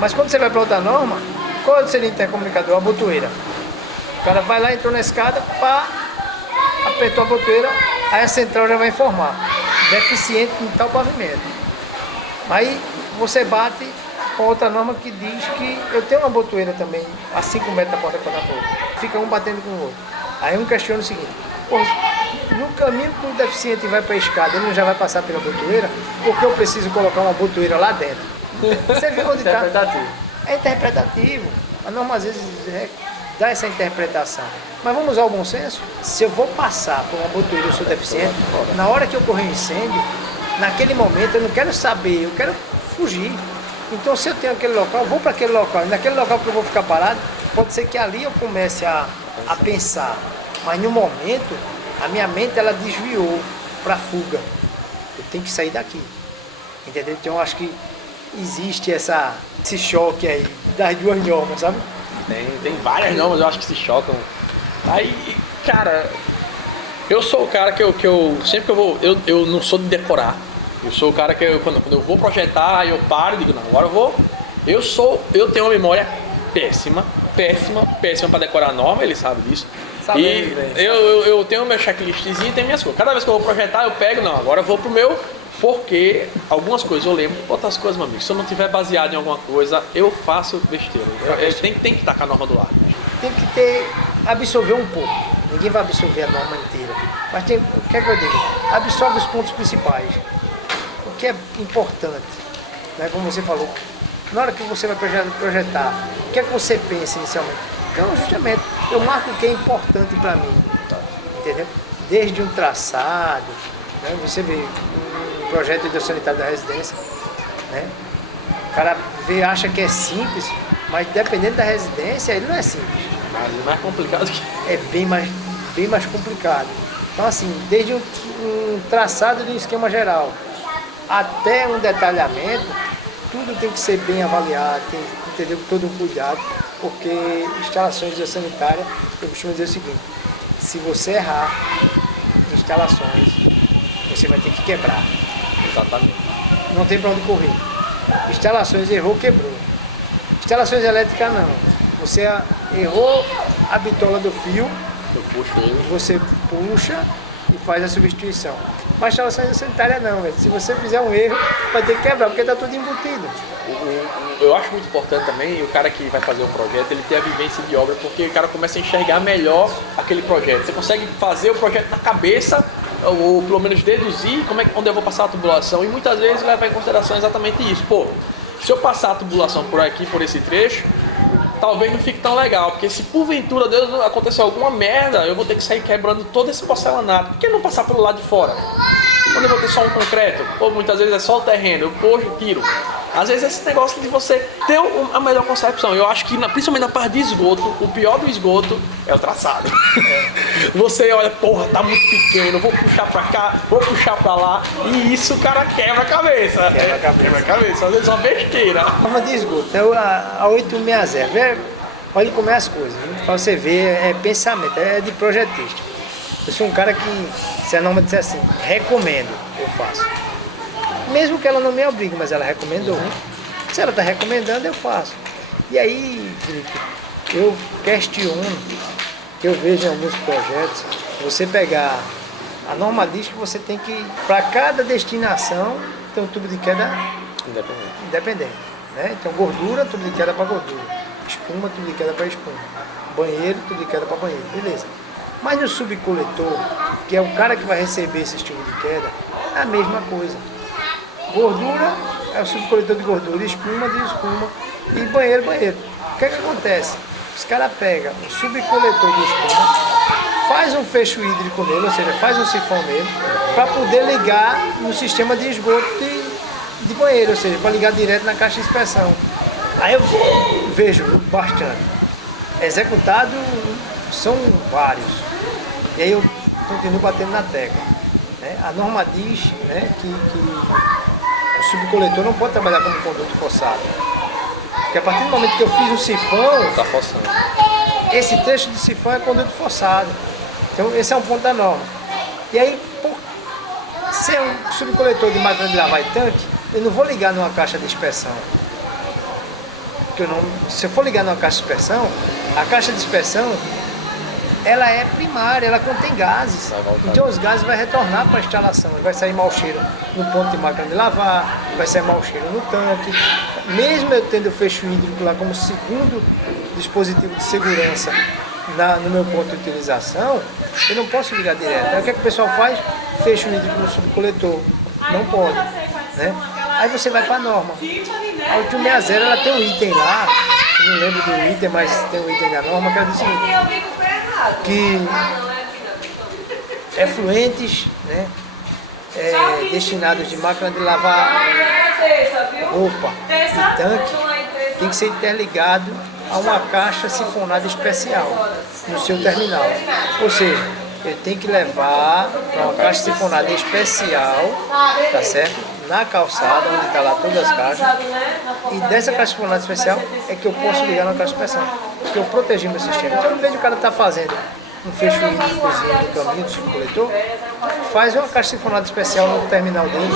Mas quando você vai para outra norma, qual seria o intercomunicador? A botoeira. O cara vai lá, entrou na escada, pá, apertou a botoeira, aí a central já vai informar. Deficiente em tal pavimento. Aí você bate com outra norma que diz que eu tenho uma botoeira também, a 5 metros da porta para fogo. Fica um batendo com o outro. Aí um questiona o seguinte, pô, no caminho que o deficiente vai para a escada, ele não já vai passar pela botoeira, porque eu preciso colocar uma botoeira lá dentro. Você viu onde está? Interpretativo. É interpretativo. A norma às vezes dá essa interpretação. Mas vamos usar o bom senso? Se eu vou passar por uma botoeira e eu sou deficiente, na hora que ocorrer um incêndio, naquele momento eu não quero saber, eu quero fugir. Então se eu tenho aquele local, eu vou para aquele local. E naquele local que eu vou ficar parado, pode ser que ali eu comece a pensar. Mas no momento, a minha mente ela desviou para fuga. Eu tenho que sair daqui. Entendeu? Então eu acho que existe esse choque aí das duas normas, sabe? Tem várias normas, eu acho que se chocam. Aí, cara, eu sou o cara que eu sempre que eu vou, eu não sou de decorar. Eu sou o cara que quando eu vou projetar, eu paro e digo, não, agora eu vou. Eu tenho uma memória péssima para decorar a norma, ele sabe disso. E eu tenho meu checklistzinho e tem minhas coisas. Cada vez que eu vou projetar, eu pego, não, agora eu vou pro meu, porque algumas coisas eu lembro, outras coisas, meu amigo, se eu não tiver baseado em alguma coisa, eu faço besteira. Tem que estar com a norma do lado. Tem que absorver um pouco. Ninguém vai absorver a norma inteira. Mas o que é que eu digo? Absorve os pontos principais. O que é importante, né? Como você falou, na hora que você vai projetar, o que é que você pensa inicialmente? Então, justamente, eu marco o que é importante para mim, entendeu? Desde um traçado, né? Você vê um projeto hidrossanitário da residência, né? O cara acha que é simples, mas dependendo da residência, ele não é simples. É mais complicado que... É bem mais complicado. Então, assim, desde um traçado de um esquema geral até um detalhamento, tudo tem que ser bem avaliado, tem que ter todo um cuidado, porque instalações hidrossanitárias, eu costumo dizer o seguinte, se você errar instalações, você vai ter que quebrar. Exatamente. Não tem para onde correr. Instalações errou, quebrou. Instalações elétricas não. Você errou a bitola do fio, Eu puxo ele. você puxa e faz a substituição. Mas instalação sanitária não, velho. Se você fizer um erro, vai ter que quebrar, porque está tudo embutido. Eu acho muito importante também o cara que vai fazer um projeto, ele ter a vivência de obra, porque o cara começa a enxergar melhor aquele projeto. Você consegue fazer o projeto na cabeça, ou pelo menos deduzir onde eu vou passar a tubulação, e muitas vezes levar em consideração exatamente isso. Pô, se eu passar a tubulação por aqui, por esse trecho, talvez não fique tão legal, porque se porventura Deus acontecer alguma merda, eu vou ter que sair quebrando todo esse porcelanato. Por que não passar pelo lado de fora? Quando eu vou ter só um concreto, ou muitas vezes é só o terreno, eu puxo, tiro. Às vezes esse negócio de você ter a melhor concepção. Eu acho que principalmente na parte de esgoto, o pior do esgoto é o traçado. Você olha, porra, tá muito pequeno, vou puxar pra cá, vou puxar pra lá, e isso o cara quebra a cabeça. Quebra a cabeça, às vezes é uma besteira. Norma de esgoto, é a 8160. Olha como é as coisas, para você ver, é pensamento, é de projetista. Eu sou um cara que, se a norma disser assim, recomendo, eu faço. Mesmo que ela não me obrigue, mas ela recomendou. Se ela está recomendando, eu faço. E aí, Felipe, eu questiono, que eu vejo em alguns projetos, você pegar, a norma diz que você tem que, para cada destinação, ter um tubo de queda independente. Né? Então, gordura, tubo de queda para gordura. Espuma, tubo de queda para espuma. Banheiro, tubo de queda para banheiro. Beleza. Mas no subcoletor, que é o cara que vai receber esse tipo de queda, é a mesma coisa. Gordura é o subcoletor de gordura, espuma de espuma e banheiro. O que acontece? Os caras pegam o subcoletor de espuma, faz um fecho hídrico nele, ou seja, faz um sifão nele, para poder ligar no sistema de esgoto de banheiro, ou seja, para ligar direto na caixa de inspeção. Aí eu vejo bastante. Executado são vários. E aí eu continuo batendo na tecla. Né? A norma diz, né, que o subcoletor não pode trabalhar como conduto forçado. Porque a partir do momento que eu fiz o sifão, Tá forçando. esse trecho de sifão é conduto forçado. Então esse é um ponto da norma. E aí, se é um subcoletor de máquina de lavar e tanque, eu não vou ligar numa caixa de inspeção. Porque se eu for ligar numa caixa de inspeção, a caixa de inspeção ela é primária, ela contém gases. Então os gases vão retornar para a instalação. Vai sair mau cheiro no ponto de máquina de lavar, vai sair mau cheiro no tanque. Mesmo eu tendo o fecho hídrico lá como segundo dispositivo de segurança no meu ponto de utilização, eu não posso ligar direto. Aí o que é que o pessoal faz? Fecho hídrico no subcoletor. Não pode. Né? Aí você vai para a norma. A 860 ela tem um item lá, não lembro do item, mas tem um item da norma que ela diz o seguinte, que efluentes, né, destinados de máquina de lavar roupa e tanque tem que ser interligado a uma caixa sifonada especial no seu terminal. Ou seja, eu tenho que levar para uma caixa sifonada especial, tá certo? Na calçada, onde está lá todas as caixas, e dessa caixa sifonada especial é que eu posso ligar na caixa de inspeção, porque eu protegi meu sistema. Então, ao invés de o cara estar fazendo um fecho hídricozinho no caminho do subcoletor, faz uma caixa sifonada especial no terminal dele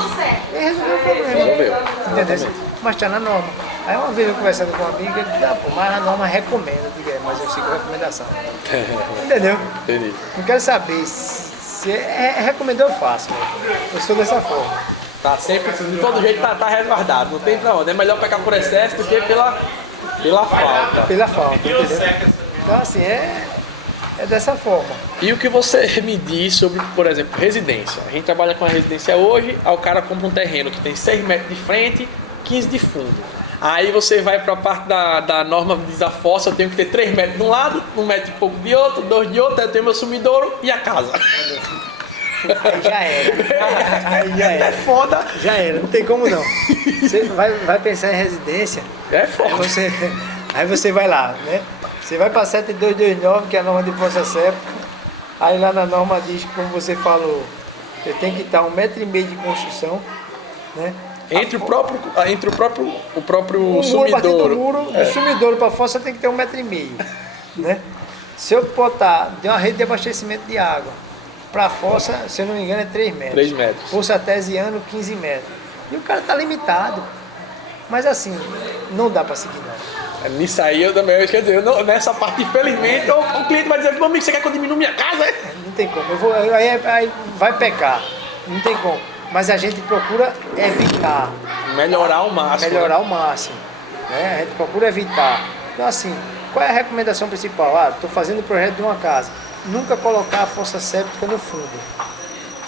e resolveu o problema. Entendeu? Mas está na norma. Aí uma vez eu conversando com uma amiga, ele disse, mas a norma recomenda, eu digo, mas eu sigo a recomendação. Entendeu? Entendi. Não quero saber se recomendou, eu faço. Eu sou dessa forma. Tá sempre, de todo jeito tá resguardado, não tem pra onde. É melhor pecar por excesso do que pela falta. Pela falta, entendeu? Então assim, é dessa forma. E o que você me diz sobre, por exemplo, residência? A gente trabalha com a residência hoje, aí o cara compra um terreno que tem 6 metros de frente, 15 de fundo. Aí você vai para a parte da norma, diz a fossa, eu tenho que ter 3 metros de um lado, 1 metro e pouco de outro, 2 de outro, aí eu tenho meu sumidouro e a casa. Aí já era. Aí já era. É foda. Já era, não tem como não. Você vai pensar em residência. É foda. Aí você vai lá, né? Você vai para 7229, que é a norma de fossa séptica. Aí lá na norma diz, como você falou, você tem que estar 1,5 metro de construção, né? Entre o próprio sumidouro. sumidouro. O sumidouro para a fossa tem que ter 1,5 metro. Né? Se eu botar de uma rede de abastecimento de água para a fossa, se eu não me engano, é 3 metros. 3 metros. Poço artesiano, 15 metros. E o cara está limitado. Mas assim, não dá para seguir não. Nisso aí eu também, quer dizer, nessa parte, infelizmente, o cliente vai dizer, meu amigo, você quer que eu diminua minha casa? Não tem como. Aí vai pecar. Não tem como. Mas a gente procura evitar. Melhorar ao máximo. Melhorar ao máximo. Né? A gente procura evitar. Então assim, qual é a recomendação principal? Estou fazendo o projeto de uma casa. Nunca colocar a fossa séptica no fundo.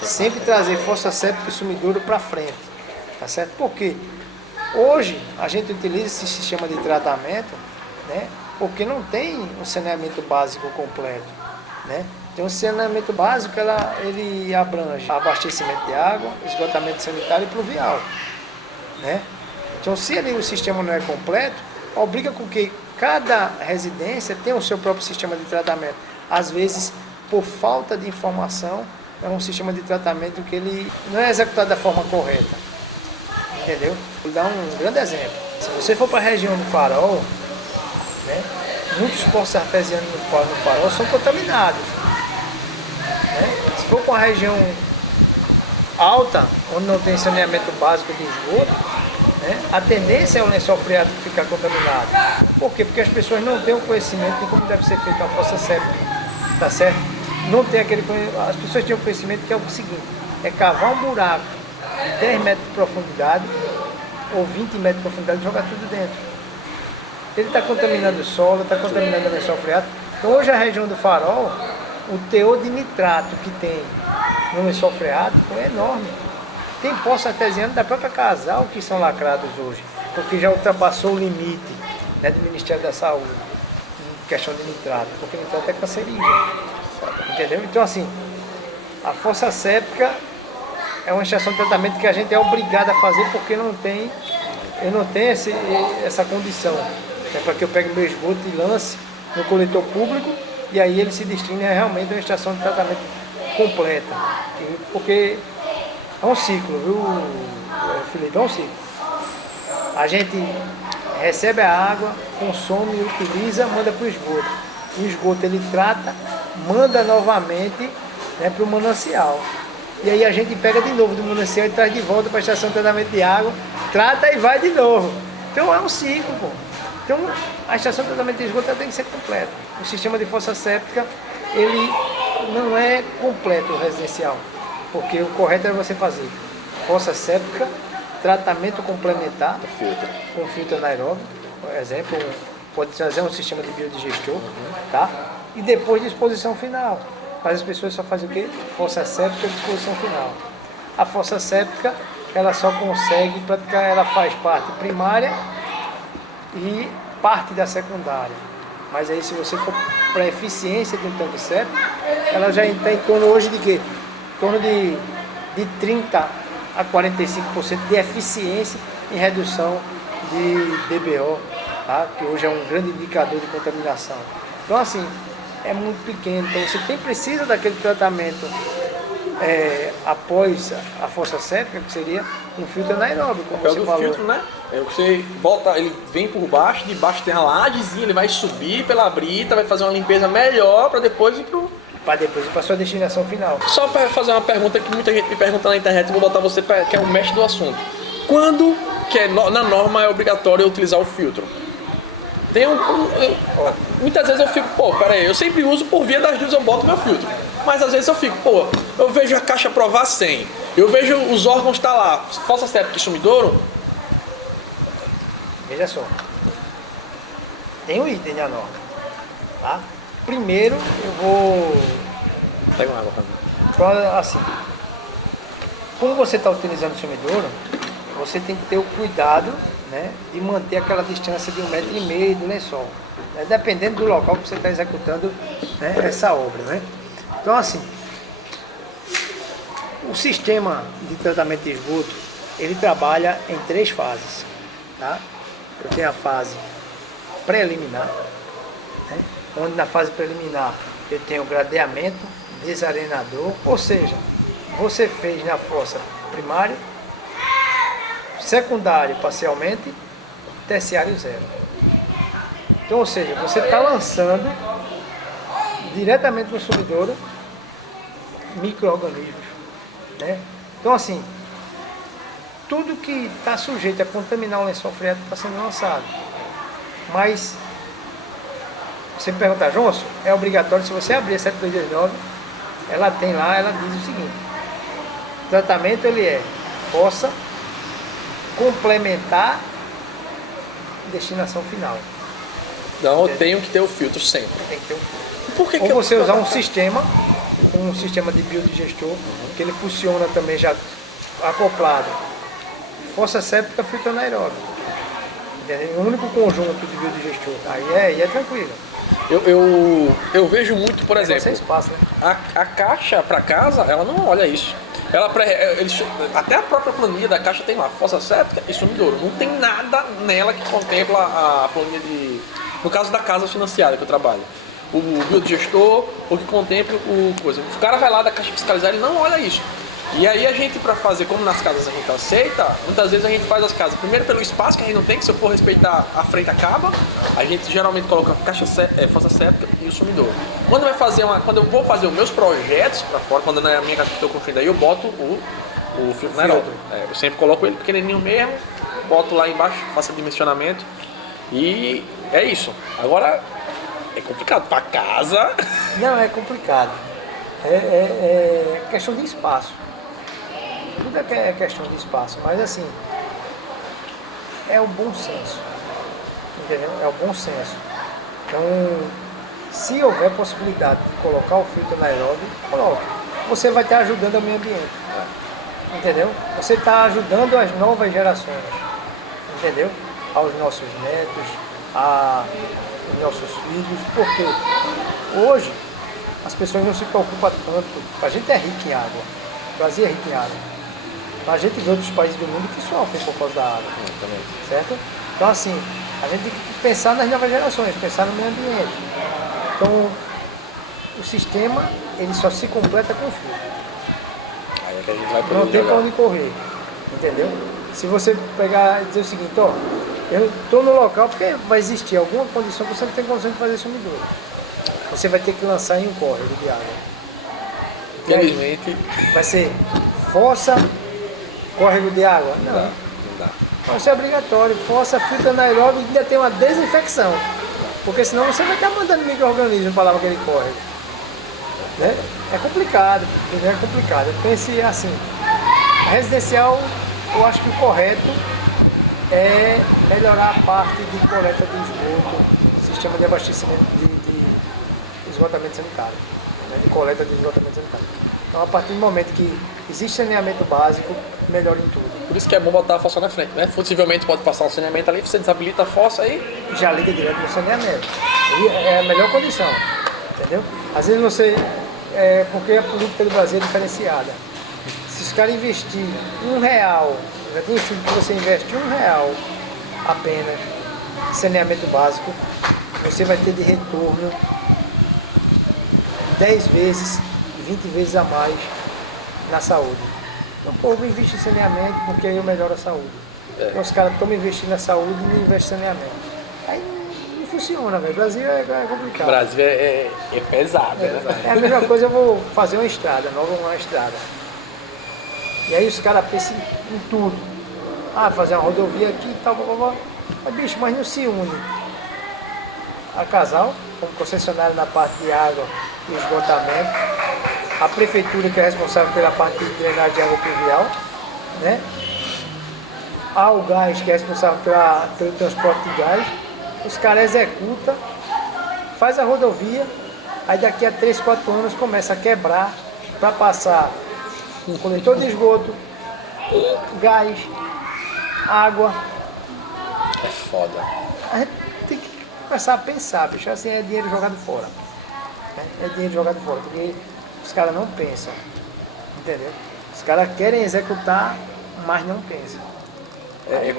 Sempre trazer fossa séptica e sumidouro para frente. Tá certo? Por quê? Hoje a gente utiliza esse sistema de tratamento, né? Porque não tem um saneamento básico completo. Né? Tem um saneamento básico, ele abrange abastecimento de água, esgotamento sanitário e pluvial. Né? Então se ali o sistema não é completo, obriga com que cada residência tenha o seu próprio sistema de tratamento. Às vezes, por falta de informação, é um sistema de tratamento que ele não é executado da forma correta. Entendeu? Vou dar um grande exemplo. Se você for para a região do Farol, né, muitos poços artesianos no Farol são contaminados. Né? Se for para uma região alta, onde não tem saneamento básico de esgoto, né, a tendência é o lençol freático ficar contaminado. Por quê? Porque as pessoas não têm o conhecimento de como deve ser feita uma fossa séptica. Tá certo? Não tem aquele conhecimento. As pessoas têm o conhecimento que é o seguinte: é cavar um buraco de 10 metros de profundidade ou 20 metros de profundidade e jogar tudo dentro. Ele está contaminando o solo, está contaminando o lençol freático. Então hoje a região do Farol, o teor de nitrato que tem no lençol freático é enorme. Tem poços artesianos da própria Casal que são lacrados hoje, porque já ultrapassou o limite, né, do Ministério da Saúde, em questão de nitrato, porque nitrato é cancerígeno, entendeu? Então assim, a fossa séptica é uma estação de tratamento que a gente é obrigado a fazer porque eu não tenho essa condição, né, para que eu pegue meu esgoto e lance no coletor público e aí ele se destine a realmente uma estação de tratamento completa, porque é um ciclo, viu, Felipe? É um ciclo. A gente recebe a água, consome, utiliza, manda para o esgoto. O esgoto ele trata, manda novamente, né, para o manancial. E aí a gente pega de novo do manancial e traz de volta para a estação de tratamento de água, trata e vai de novo. Então é um ciclo, pô. Então a estação de tratamento de esgoto tem que ser completa. O sistema de fossa séptica, ele não é completo residencial, porque o correto é você fazer fossa séptica, tratamento complementar com filtro anaeróbio, por exemplo, pode trazer um sistema de biodigestor, tá? E depois disposição final. Mas as pessoas só fazem o quê? Fossa séptica e disposição final. A fossa séptica, ela só consegue praticar, ela faz parte primária e parte da secundária. Mas aí se você for para a eficiência de um tanque séptico, ela já está em torno hoje de quê? Em torno de 30 a 45% de eficiência em redução de DBO, tá? Que hoje é um grande indicador de contaminação. Então assim, é muito pequeno, então você precisa daquele tratamento após a fossa séptica, que seria um filtro anaeróbio, como você falou. Filtro, né? Você bota, ele vem por baixo, debaixo tem a lajezinha, ele vai subir pela brita, vai fazer uma limpeza melhor para depois ir para depois ir para sua destinação final. Só para fazer uma pergunta que muita gente me pergunta na internet, eu vou botar você que é o mestre do assunto. Quando que na norma é obrigatório utilizar o filtro? Tem muitas vezes eu fico, peraí, eu sempre uso por via das dúvidas, eu boto meu filtro. Mas às vezes eu fico, eu vejo a caixa provar 100, eu vejo os órgãos tá lá, fossa séptica e sumidouro. Veja só, tem um item na norma, tá? Primeiro eu vou... Pega uma água pra mim. Assim, como você está utilizando o sumidouro, você tem que ter o cuidado, né, de manter aquela distância de 1,5 metro do lençol, né, dependendo do local que você está executando, né, essa obra, né? Então assim, o sistema de tratamento de esgoto, ele trabalha em 3 fases, tá? Eu tenho a fase preliminar, né, onde na fase preliminar eu tenho gradeamento, desarenador, ou seja, você fez na fossa primária, secundário parcialmente, terciário zero. Então, ou seja, você está lançando diretamente no sumidouro micro-organismos, né? Então, assim, tudo que está sujeito a contaminar o lençol freático está sendo lançado. Mas, você me perguntar, João, é obrigatório, se você abrir a 7229, ela tem lá, ela diz o seguinte: o tratamento ele é fossa, complementar, destinação final. Não, eu tenho que ter o filtro sempre. Tem que ter um filtro. Por que Ou que você usar um sistema, como um sistema de biodigestor, que ele funciona também já acoplado. Fossa séptica, filtro anaeróbio. É o único conjunto de biodigestor. Aí é tranquilo. Eu vejo muito, por exemplo, Espaço, né? a caixa para casa, ela não olha isso. Até a própria planilha da caixa tem lá, fossa séptica e sumidouro. Não tem nada nela que contempla a planilha de... No caso da casa financiada que eu trabalho. O biodigestor, ou que contempla o coisa. O cara vai lá da caixa fiscalizada e não olha isso. E aí a gente, para fazer, como nas casas a gente aceita, muitas vezes a gente faz as casas primeiro pelo espaço que a gente não tem, que se eu for respeitar a frente acaba, a gente geralmente coloca fossa séptica e o sumidouro. Quando eu vou fazer os meus projetos para fora, quando na minha casa que estou construindo aí, eu boto o filtro anaeróbio. Eu sempre coloco ele pequenininho mesmo, boto lá embaixo, faço dimensionamento e é isso. Agora é complicado para casa. Não, é complicado. É questão de espaço. Tudo é questão de espaço, mas assim, é o bom senso, entendeu? É o bom senso. Então, se houver possibilidade de colocar o filtro anaeróbio, coloque. Você vai estar ajudando o meio ambiente, tá? entendeu? Você está ajudando as novas gerações, entendeu? Aos nossos netos, aos nossos filhos, porque hoje as pessoas não se preocupam tanto. A gente é rico em água, o Brasil é rico em água, mas a gente vê outros países do mundo que sofrem por causa da água, certo? Então assim, a gente tem que pensar nas novas gerações, pensar no meio ambiente. Então, o sistema, ele só se completa com fio. Aí é que a gente vai poder Não tem jogar. para onde correr, entendeu? Se você pegar e dizer o seguinte, ó, eu estou no local porque vai existir alguma condição que você não tem condição de fazer sumidouro. Você vai ter que lançar em um córrego de água. E aí, Infelizmente, vai ser fossa, córrego de água? Não. não dá. Vai ser obrigatório. Fossa, filtro anaeróbio e ainda tem uma desinfecção. Porque senão você vai estar mandando micro-organismos para lá naquele córrego. Né? É complicado, entendeu? É complicado. Eu pense assim, a residencial, eu acho que o correto é melhorar a parte de coleta de esgoto, sistema de abastecimento de esgotamento sanitário, né? De coleta de esgotamento sanitário. Então, a partir do momento que existe saneamento básico, melhora em tudo. Por isso que é bom botar a fossa na frente, né? Possivelmente pode passar um saneamento ali, você desabilita a fossa aí. Já liga direto no saneamento. E é a melhor condição, entendeu? Às vezes você, porque a política do Brasil é diferenciada. Se os caras investirem R$1, já tem estudo que você investe R$1 apenas em saneamento básico, você vai ter de retorno 10 vezes, 20 vezes a mais na saúde. Então o povo investe em saneamento porque aí eu melhoro a saúde. Então os caras estão investindo na saúde e não investem em saneamento. Aí não funciona, velho. O Brasil é complicado. O Brasil é pesado, né? É a mesma coisa, eu vou fazer uma estrada, uma estrada. E aí os caras pensam em tudo. Ah, fazer uma rodovia aqui e tal, blá, blá, blá. Mas bicho, mas não se une. A Casal, como concessionária na parte de água e esgotamento, a prefeitura que é responsável pela parte de drenagem de água pluvial, né? A Algás, que é responsável pelo transporte de gás, os caras executam, faz a rodovia, aí daqui a 3, 4 anos começa a quebrar para passar um coletor de esgoto, gás, água. É foda. A gente tem que começar a pensar, bicho, assim é dinheiro jogado fora. Né? É dinheiro jogado fora, porque os caras não pensam, entendeu? Os caras querem executar, mas não pensam. É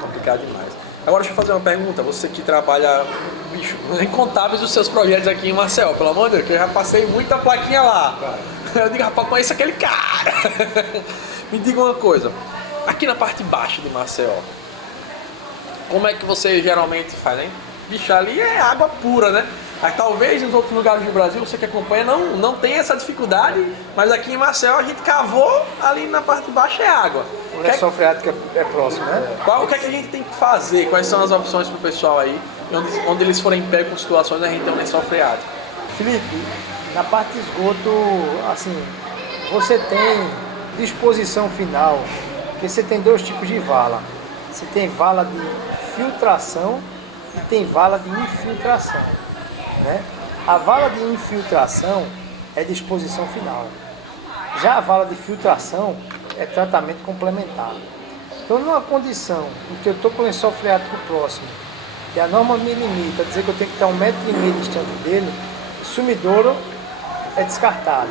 complicado demais. Agora deixa eu fazer uma pergunta, você que trabalha, bicho, incontáveis os seus projetos aqui em Maceió, pelo amor de Deus, que eu já passei muita plaquinha lá. Eu digo, rapaz, conheço aquele cara. Me diga uma coisa, aqui na parte baixa de Maceió, como é que você geralmente faz, hein? Bicho, ali é água pura, né? Aí, talvez nos outros lugares do Brasil, você que acompanha, não tem essa dificuldade, mas aqui em Maceió a gente cavou, ali na parte de baixo é água. O lençol freático é próximo, né? O que é que a gente tem que fazer? Quais são as opções para o pessoal aí, onde eles forem pego com situações, a gente tem um lençol freático? Felipe, na parte de esgoto, assim, você tem disposição final, porque você tem 2 tipos de vala. Você tem vala de filtração e tem vala de infiltração, né? A vala de infiltração é disposição final. Já a vala de filtração é tratamento complementar. Então, numa condição em que eu estou com o lençol freático próximo e a norma me limita a dizer que eu tenho que estar 1,5 metro distante dele, o sumidouro é descartado,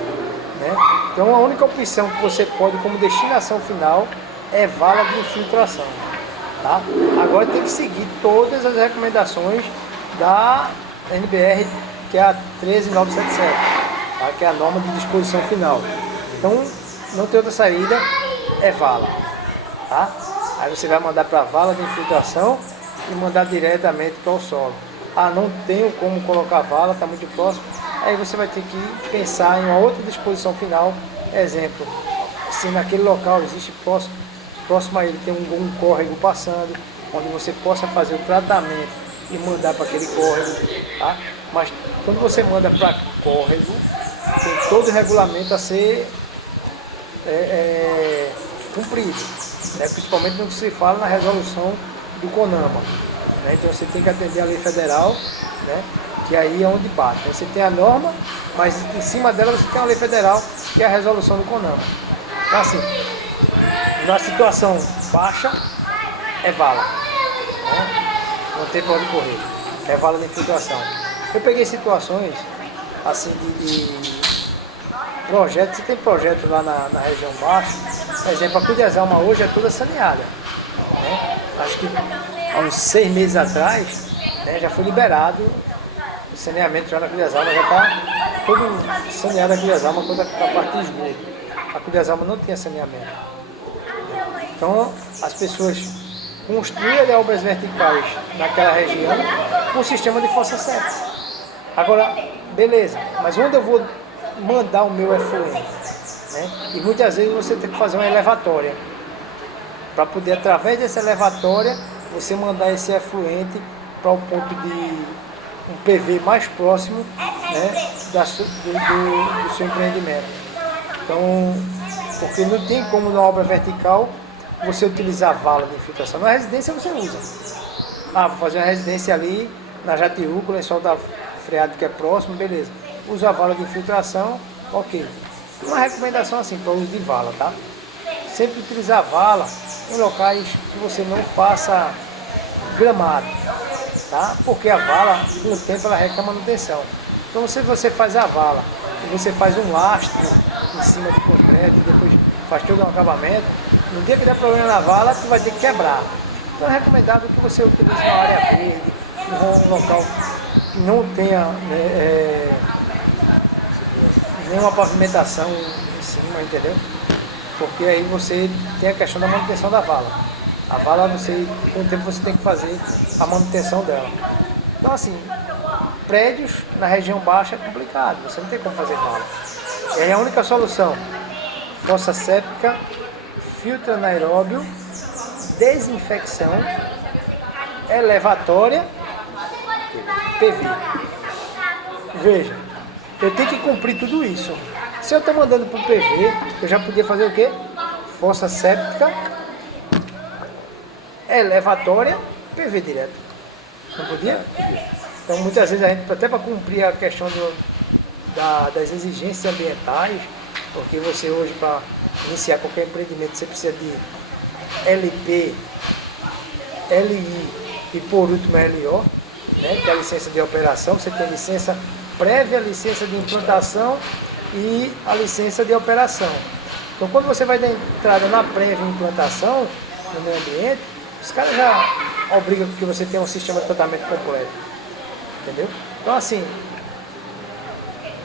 né? Então, a única opção que você pode como destinação final é vala de infiltração. Tá? Agora tem que seguir todas as recomendações da NBR, que é a 13977, tá? Que é a norma de disposição final. Então, não tem outra saída, é vala. Tá? Aí você vai mandar para a vala de infiltração e mandar diretamente para o solo. Ah, não tenho como colocar vala, está muito próximo. Aí você vai ter que pensar em uma outra disposição final. Exemplo, se naquele local existe próximo a ele tem um córrego passando, onde você possa fazer o tratamento e mandar para aquele córrego, tá? Mas quando você manda para córrego, tem todo o regulamento a ser cumprido, né? Principalmente no que se fala na resolução do CONAMA, né? Então você tem que atender a lei federal, né? Que aí é onde bate. Você tem a norma, mas em cima dela você tem a lei federal, que é a resolução do CONAMA. Então assim, na situação baixa é vala, né? Não tem pra onde correr, é vala de infiltração. Eu peguei situações assim de projetos, você tem projeto lá na região baixa, por exemplo, a Cuiazalma hoje é toda saneada, né? Acho que há uns 6 meses atrás, né, já foi liberado o saneamento já na Cuiazalma, já está todo saneado a Cuiazalma, toda a parte de esgoto. A Cuiazalma não tinha saneamento. Então as pessoas construíram obras verticais naquela região com um sistema de fossa séptica. Agora, beleza, mas onde eu vou mandar o meu efluente? Né? E muitas vezes você tem que fazer uma elevatória para poder, através dessa elevatória, você mandar esse efluente para o ponto de um PV mais próximo, né, do seu empreendimento. Então, porque não tem como na obra vertical você utilizar vala de infiltração. Na residência você usa. Ah, vou fazer uma residência ali na Jatiuca, o lençol da freado que é próximo, beleza. Usa a vala de infiltração, ok. Uma recomendação assim para o uso de vala, tá? Sempre utilizar vala em locais que você não faça gramado, tá? Porque a vala, com o tempo, ela requer manutenção. Então, se você faz a vala e você faz um lastro em cima de concreto e depois faz todo um acabamento, no dia que der problema na vala, tu vai ter que quebrar. Então, é recomendável que você utilize uma área verde, um local que não tenha nenhuma pavimentação em cima, entendeu? Porque aí você tem a questão da manutenção da vala. A vala, com o tempo você tem que fazer a manutenção dela. Então assim, prédios na região baixa é complicado, você não tem como fazer vala. E aí a única solução, fossa séptica, filtro anaeróbio, desinfecção, elevatória, PV. Veja, eu tenho que cumprir tudo isso. Se eu estou mandando para o PV, eu já podia fazer o quê? Fossa séptica, elevatória, PV direto. Não podia? Então muitas vezes a gente, até para cumprir a questão das exigências ambientais, porque você hoje para iniciar qualquer empreendimento você precisa de LP, LI e por último LO, né, que é a licença de operação. Você tem licença prévia, licença de implantação e a licença de operação. Então quando você vai dar entrada na prévia implantação no meio ambiente, os caras já obrigam que você tenha um sistema de tratamento completo. Entendeu? Então assim,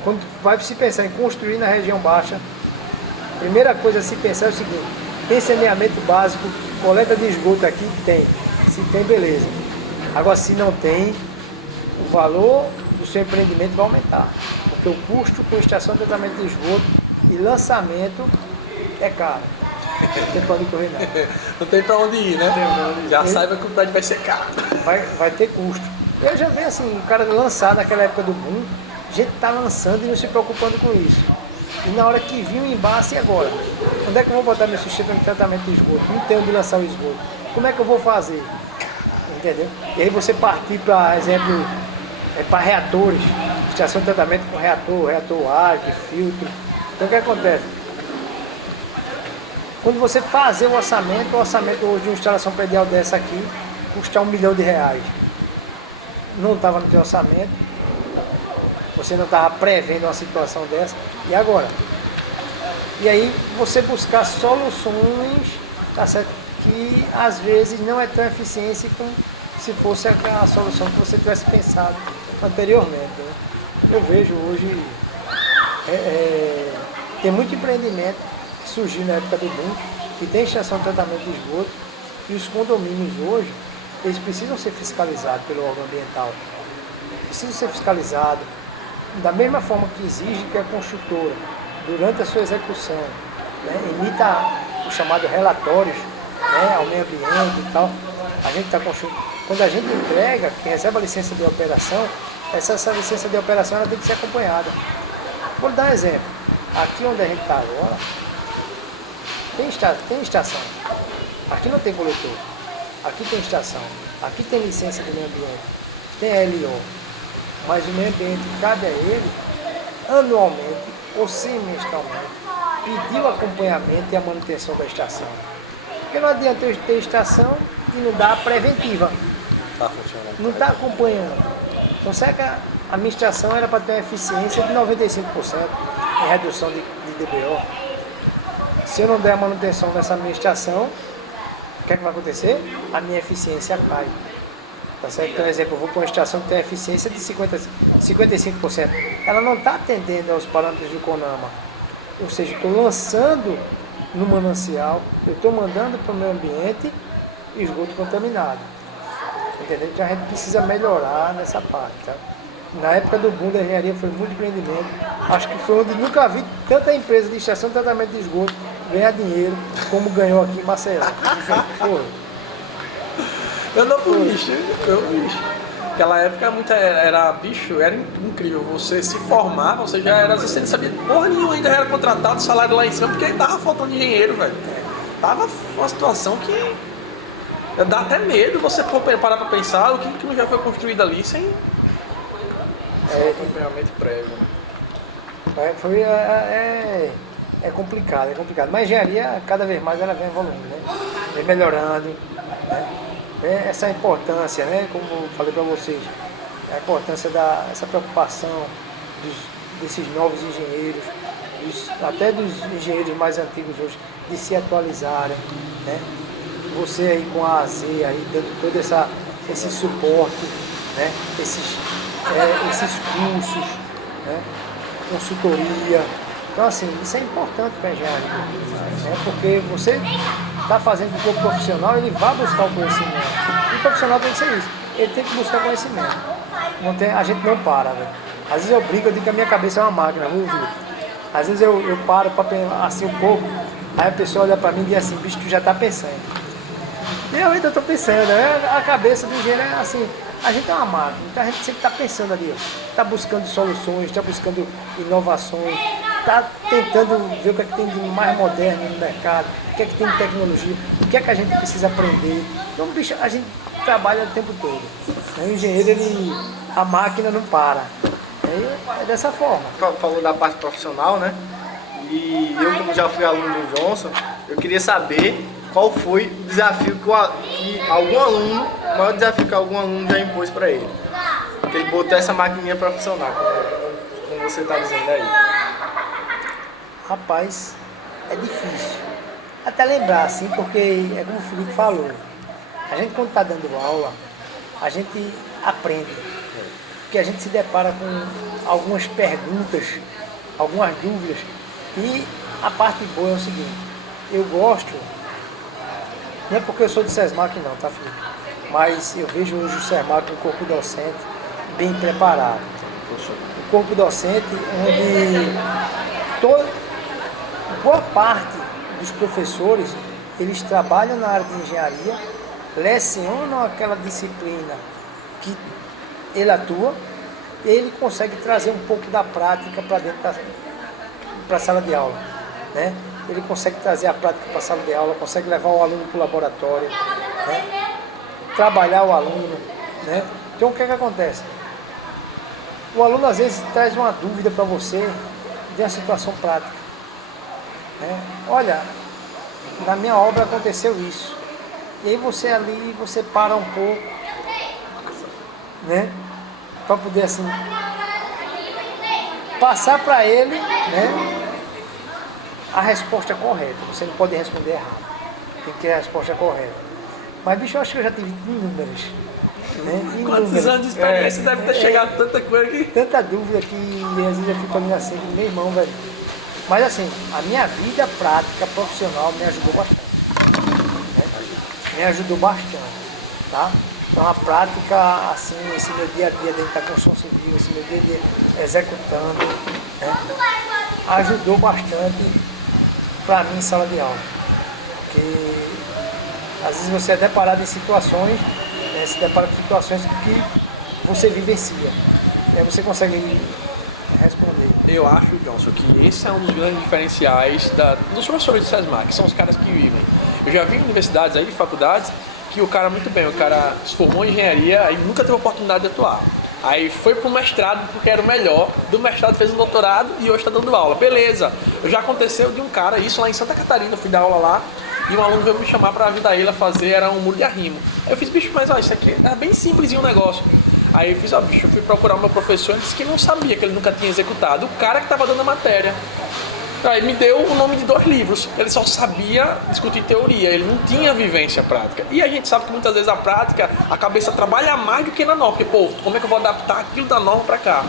quando vai se pensar em construir na região baixa, a primeira coisa a se pensar é o seguinte: tem saneamento básico, coleta de esgoto aqui? Tem. Se tem, beleza. Agora se não tem, o valor do seu empreendimento vai aumentar. Porque o custo com estação de tratamento de esgoto e lançamento é caro. Não tem para onde correr não. Não tem pra onde ir, né? Já saiba que o prédio vai ser caro. Vai ter custo. Eu já vi assim, o cara lançar naquela época do boom, a gente tá lançando e não se preocupando com isso. E na hora que vir o embaixo, e agora? Onde é que eu vou botar meu sistema de tratamento de esgoto? Não tem onde lançar o esgoto. Como é que eu vou fazer? Entendeu? E aí você partir, para exemplo, para reatores, estação de tratamento com reator ágil, filtro. Então o que acontece? Quando você fazer o orçamento hoje de uma instalação predial dessa aqui custa R$1 milhão. Não estava no teu orçamento, você não estava prevendo uma situação dessa, e agora? E aí você buscar soluções, tá certo? Que às vezes não é tão eficiente como se fosse a solução que você tivesse pensado anteriormente, né? Eu vejo hoje, tem muito empreendimento que surgiu na época do boom, que tem estação de tratamento de esgoto, e os condomínios hoje, eles precisam ser fiscalizados pelo órgão ambiental. Precisam ser fiscalizados da mesma forma que exige que a construtora, durante a sua execução, né, emita os chamados relatórios, né, ao meio ambiente e tal. A gente está construindo. Quando a gente entrega, quem recebe a licença de operação, essa licença de operação ela tem que ser acompanhada. Vou lhe dar um exemplo. Aqui onde a gente está agora, tem estação. Aqui não tem coletor. Aqui tem estação. Aqui tem licença de meio ambiente. Tem LO. Mas o meio ambiente cabe a ele, anualmente ou semestralmente, pedir o acompanhamento e a manutenção da estação. Porque não adianta eu ter estação e não dar a preventiva. Tá funcionando. Não está acompanhando. Então, será que a minha estação era para ter uma eficiência de 95% em redução de DBO? Se eu não der a manutenção nessa minha estação, o que é que vai acontecer? A minha eficiência cai. Tá certo? Por exemplo, eu vou para uma estação que tem eficiência de 55%. Ela não está atendendo aos parâmetros do CONAMA. Ou seja, estou lançando no manancial, eu estou mandando para o meio ambiente esgoto contaminado. Entendeu? Então a gente precisa melhorar nessa parte. Tá? Na época do boom da engenharia foi muito empreendimento. Acho que foi onde nunca vi tanta empresa de extração de tratamento de esgoto ganhar dinheiro como ganhou aqui em Maceió. Foi. Eu não fui bicho, Aquela época era bicho, era incrível. Você se formar, você já era, você não sabia porra nenhuma, ainda era contratado, salário lá em cima, porque tava faltando engenheiro, velho. Tava uma situação que dá até medo você parar pra pensar o que não já foi construído ali sem acompanhamento prévio. É complicado, é complicado. Mas a engenharia, cada vez mais, ela vem evoluindo, né? Vem melhorando, né? Essa importância, né? Como eu falei para vocês, a importância essa preocupação desses novos engenheiros, até dos engenheiros mais antigos hoje, de se atualizarem, né? Você aí com a AZ, aí dando todo esse suporte, né? Esses cursos, né? Consultoria. Então, assim, isso é importante para a engenharia, né? Porque você está fazendo com que o profissional ele vá buscar o conhecimento. E o profissional tem que ser isso, ele tem que buscar conhecimento. A gente não para, velho. Às vezes eu brinco, eu digo que a minha cabeça é uma máquina, viu, Vitor? Às vezes eu paro para pensar assim um pouco, aí a pessoa olha para mim e diz assim, bicho, tu já está pensando. E realmente eu estou pensando, né? A cabeça do engenheiro é assim, a gente é uma máquina, então a gente sempre está pensando ali, está buscando soluções, está buscando inovações, está tentando ver o que é que tem de mais moderno no mercado, o que é que tem de tecnologia, o que é que a gente precisa aprender. Então, bicho, a gente trabalha o tempo todo. O engenheiro, a máquina não para. É dessa forma. Falou da parte profissional, né? E eu, como já fui aluno do Johnson, eu queria saber qual foi o desafio que algum aluno, o maior desafio que algum aluno já impôs para ele. Que ele botou essa maquininha profissional, como você está dizendo aí. Rapaz, é difícil. Até lembrar, assim, porque é como o Felipe falou. A gente, quando está dando aula, a gente aprende. Porque a gente se depara com algumas perguntas, algumas dúvidas. E a parte boa é o seguinte, eu gosto, não é porque eu sou do SESMAC não, tá, Felipe? Mas eu vejo hoje o SESMAC, um corpo docente bem preparado. Um corpo docente onde boa parte dos professores, eles trabalham na área de engenharia, lecionam aquela disciplina que ele atua, e ele consegue trazer um pouco da prática para dentro para a sala de aula, né? Ele consegue trazer a prática para a sala de aula, consegue levar o aluno para o laboratório, né? Trabalhar o aluno, né? Então o que é que acontece? O aluno às vezes traz uma dúvida para você de uma situação prática, né? Olha, na minha obra aconteceu isso. E aí você ali, você para um pouco, né? Para poder assim passar para ele, né, a resposta correta. Você não pode responder errado. Tem que ter a resposta correta. Mas, bicho, eu acho que eu já tive inúmeras. Né? Quantos anos de experiência deve ter chegado tanta coisa aqui? Tanta dúvida que às vezes eu fico ali assim, meu irmão, velho. Mas assim, a minha vida prática, profissional, me ajudou bastante. Né? Me ajudou bastante, tá? Então a prática, assim, esse meu dia a dia dentro da construção civil, esse meu dia a dia executando, né, ajudou bastante para mim em sala de aula. Porque às vezes você é deparado em situações, né, se depara com situações que você vivencia. E aí você consegue responder. Eu acho, Johnson, que esse é um dos grandes diferenciais dos professores do SESMAC, que são os caras que vivem. Eu já vi em universidades aí, faculdades, que o cara, muito bem, o cara se formou em engenharia e nunca teve a oportunidade de atuar. Aí foi pro mestrado porque era o melhor. Do mestrado fez um doutorado e hoje está dando aula. Beleza. Já aconteceu de um cara, isso lá em Santa Catarina, eu fui dar aula lá. E um aluno veio me chamar para ajudar ele a fazer, era um muro de arrimo. Aí eu fiz, bicho, mas ó, isso aqui era bem simplesinho o negócio. Aí eu fiz, ó, bicho, eu fui procurar o meu professor e disse que não sabia, que ele nunca tinha executado. O cara que tava dando a matéria. Aí me deu o nome de 2 livros. Ele só sabia discutir teoria, ele não tinha vivência prática. E a gente sabe que muitas vezes a prática, a cabeça trabalha mais do que na norma. Porque, pô, como é que eu vou adaptar aquilo da norma para cá?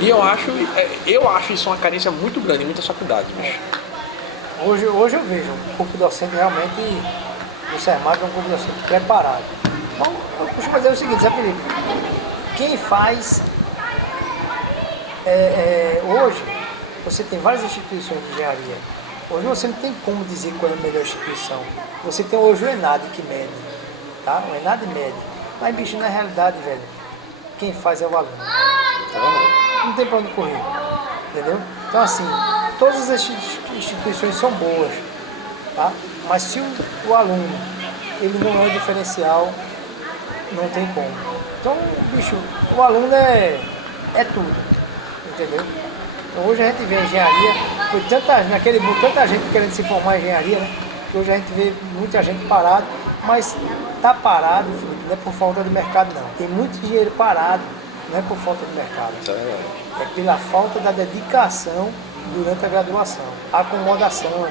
E eu acho isso uma carência muito grande em muitas faculdades, bicho. Hoje eu vejo um corpo docente realmente, o SERMAC é um corpo docente preparado. Então, eu costumo dizer o seguinte, Zé Felipe, quem faz, hoje, você tem várias instituições de engenharia, hoje você não tem como dizer qual é a melhor instituição. Você tem hoje o ENAD que mede, tá? O ENAD mede. Mas, bicho, na realidade, velho, quem faz é o aluno. Não tem pra onde correr, entendeu? Então, assim, todas as instituições são boas, tá? Mas se o aluno, ele não é o diferencial, não tem como. Então, bicho, o aluno é tudo, entendeu? Então, hoje a gente vê a engenharia, foi naquele mundo, tanta gente querendo se formar em engenharia, né? Que hoje a gente vê muita gente parada, mas tá parado, Felipe, não é por falta de mercado, não. Tem muito dinheiro parado, não é por falta de mercado. É pela falta da dedicação durante a graduação, a acomodação,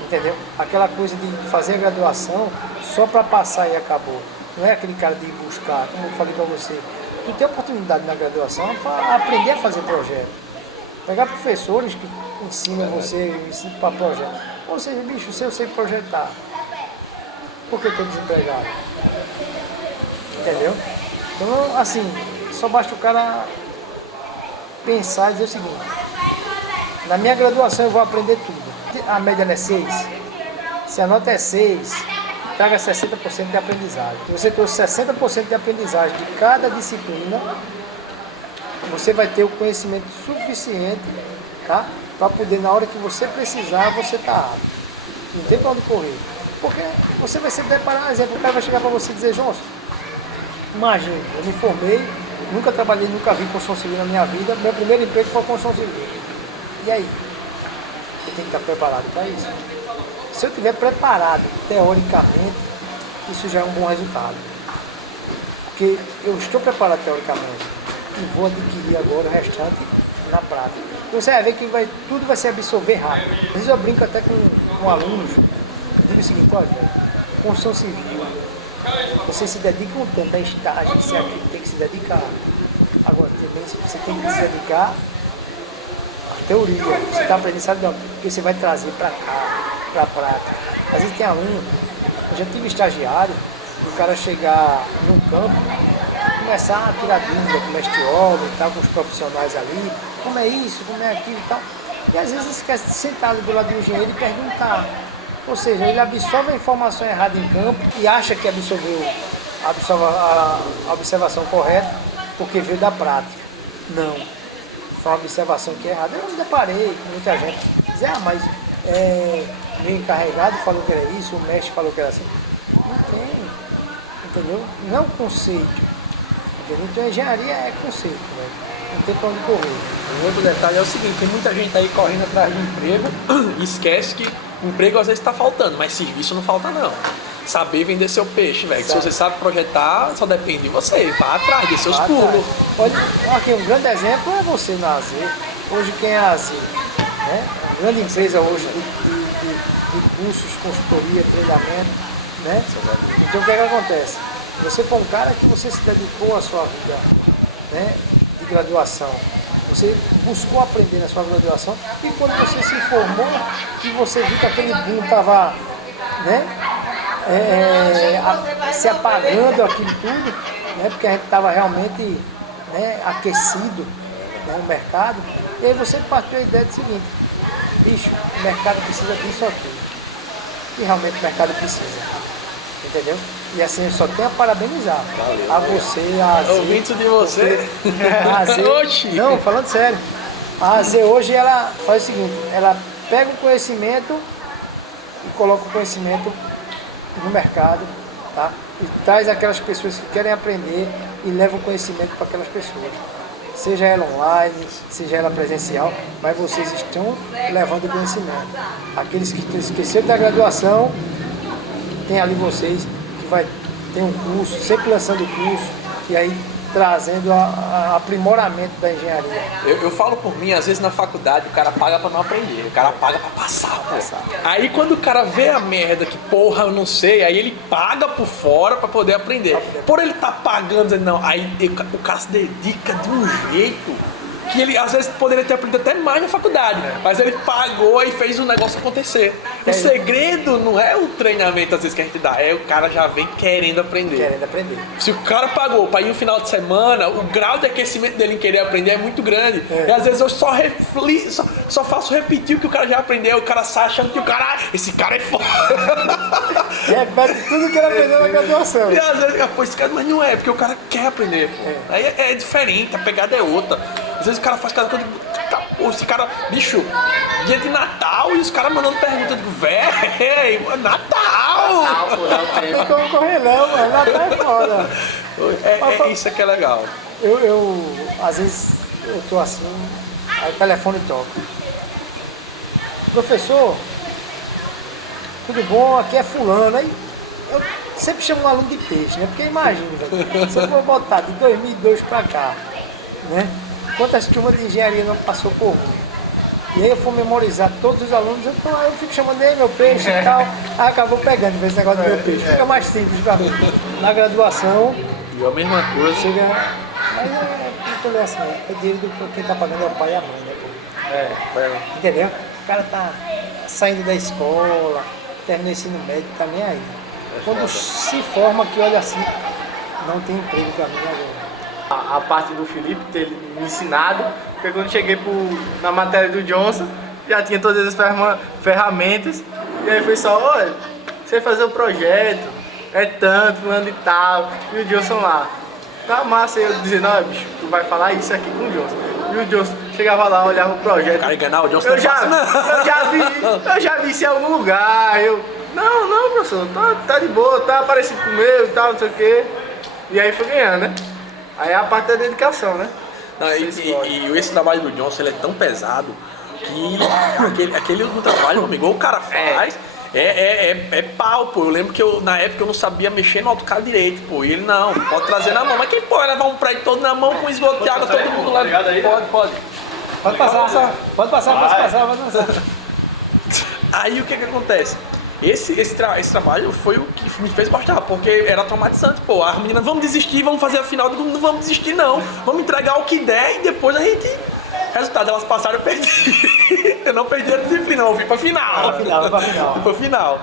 entendeu? Aquela coisa de fazer a graduação só para passar e acabou. Não é aquele cara de ir buscar, como eu falei para você. Tu tem oportunidade na graduação para aprender a fazer projeto. Pegar professores que ensinam você, ensinam para projeto. Ou seja, bicho, se eu sei projetar, por que eu estou desempregado? Entendeu? Então, assim, só basta o cara pensar e dizer o seguinte: na minha graduação eu vou aprender tudo. A média não é 6. Se a nota é 6, traga 60% de aprendizagem. Se você trouxe 60% de aprendizagem de cada disciplina, você vai ter o conhecimento suficiente, tá? Para poder, na hora que você precisar, você tá apto. Não tem para onde correr. Porque você vai se deparar, por exemplo, o cara vai chegar para você e dizer: Johnson, imagina, eu me formei, nunca trabalhei, nunca vi construção civil na minha vida, meu primeiro emprego foi construção civil. E aí? Eu tenho que estar preparado para isso. Se eu estiver preparado teoricamente, isso já é um bom resultado. Porque eu estou preparado teoricamente e vou adquirir agora o restante na prática. Você vai ver que tudo vai se absorver rápido. Às vezes eu brinco até com alunos, eu digo o seguinte: olha, construção civil, você se dedica um tanto a estágio, você tem que se dedicar. Agora, também você tem que se dedicar à teoria. Você está aprendendo, sabe não? Porque você vai trazer para cá, para a prática. Às vezes tem aluno, eu já tive estagiário, o cara chegar num campo e começar a tirar dúvida com o mestre obra e tal, com os profissionais ali, como é isso, como é aquilo e tal. E às vezes esquece de sentar ali do lado do engenheiro e perguntar. Ou seja, ele absorve a informação errada em campo e acha que absorve a observação correta porque veio da prática. Não. Foi uma observação que é errada. Eu me deparei com muita gente dizer: mas meu encarregado falou que era isso, o mestre falou que era assim. Não tem, entendeu? Não é um conceito. Entendeu? Então a engenharia é conceito, né? Não tem pra onde correr. Um outro detalhe é o seguinte: tem muita gente aí correndo atrás de emprego e esquece que emprego às vezes está faltando, mas serviço não falta não. Saber vender seu peixe, velho. Se você sabe projetar, só depende de você. Vá atrás de seus pulos. Olha, aqui um grande exemplo é você na AZ. Hoje quem é a AZ? Né? Uma grande empresa hoje de cursos, consultoria, treinamento. Né? Então o que é que acontece? Você foi um cara que você se dedicou à sua vida, né, de graduação. Você buscou aprender na sua graduação e quando você se formou, que você viu que aquele boom estava, né, se apagando aquilo tudo, né, porque a gente estava realmente, né, aquecido, né, no mercado, e aí você partiu a ideia do seguinte: bicho, o mercado precisa disso aqui. E realmente o mercado precisa. Entendeu? E assim, eu só tenho a parabenizar. Valeu, a você, a AZ. Ouvindo de você. A AZ, não, falando sério. A AZ hoje ela faz o seguinte: ela pega o conhecimento e coloca o conhecimento no mercado tá? E traz aquelas pessoas que querem aprender e leva o conhecimento para aquelas pessoas. Seja ela online, seja ela presencial, mas vocês estão levando o conhecimento. Aqueles que esqueceram da graduação, tem ali vocês que vai ter um curso, sempre lançando curso, e aí trazendo aprimoramento da engenharia. Eu falo por mim, às vezes na faculdade o cara paga pra não aprender, o cara paga pra passar, pô. Aí quando o cara vê a merda que, porra, eu não sei, aí ele paga por fora pra poder aprender. Por ele tá pagando, dizendo, não, aí o cara se dedica de um jeito que ele às vezes poderia ter aprendido até mais na faculdade, mas ele pagou e fez o negócio acontecer. O segredo não é o treinamento às vezes que a gente dá, é o cara já vem querendo aprender. Querendo aprender. Se o cara pagou para ir no final de semana, o grau de aquecimento dele em querer aprender é muito grande. E às vezes eu só faço repetir o que o cara já aprendeu, o cara sai achando que o cara, esse cara é foda. Repete tudo que ele aprendeu na graduação. E às vezes, pô, esse cara, mas não é, porque o cara quer aprender. Pô. Aí é diferente, a pegada é outra. Às vezes o cara faz cada coisa, pô, esse cara, bicho, dia de Natal e os caras mandando pergunta, eu digo, velho, Natal! Não como correr não, mano, Natal é foda. Isso aqui é legal. Às vezes, eu tô assim, aí o telefone toca. Professor, tudo bom? Aqui é fulano. Aí eu sempre chamo um aluno de peixe, né? Porque imagina, velho, se eu for botar de 2002 pra cá, né? Quantas turmas de engenharia não passou por mim? E aí eu fui memorizar todos os alunos, então aí eu fico chamando ele, meu peixe e tal. Aí acabou pegando esse negócio do meu peixe. Fica mais simples pra mim. Na graduação, E a mesma coisa. chega. Mas não é assim, é dinheiro do quem tá pagando é o pai e a mãe, né, pô? Entendeu? O cara tá saindo da escola, termina o ensino médio, tá nem aí. Quando se forma que olha assim, não tem emprego pra mim agora. A parte do Felipe ter me ensinado, porque quando cheguei na matéria do Johnson, já tinha todas as ferramentas, e aí foi só, olha, você fazer o projeto, é tanto, fulano e tal, e o Johnson lá. Tá massa, eu dizendo, olha bicho, tu vai falar isso aqui com o Johnson. E o Johnson chegava lá, olhava o projeto. Cara, enganar o Johnson eu já vi isso em algum lugar. Não, professor, tá de boa, tá parecido com o meu e tal, não sei o quê. E aí foi ganhando, né? Aí é a parte da dedicação, né? Não, e esse trabalho do Johnson ele é tão pesado que aquele último trabalho, meu amigo, o cara faz, é pau, pô. Eu lembro que na época eu não sabia mexer no AutoCAD direito, pô. E ele não, pode trazer na mão. Mas quem pode levar um prédio todo na mão com esgoto de água, todo mundo leva? Pode. Pode passar, pode passar. Aí o que acontece? Esse trabalho foi o que me fez gostar, porque era traumatizante, pô. As meninas, vamos desistir, vamos fazer a final, não vamos desistir não. Vamos entregar o que der e depois a gente... Resultado, elas passaram, eu perdi. Eu não perdi a disciplina, eu fui pra final. Pra final.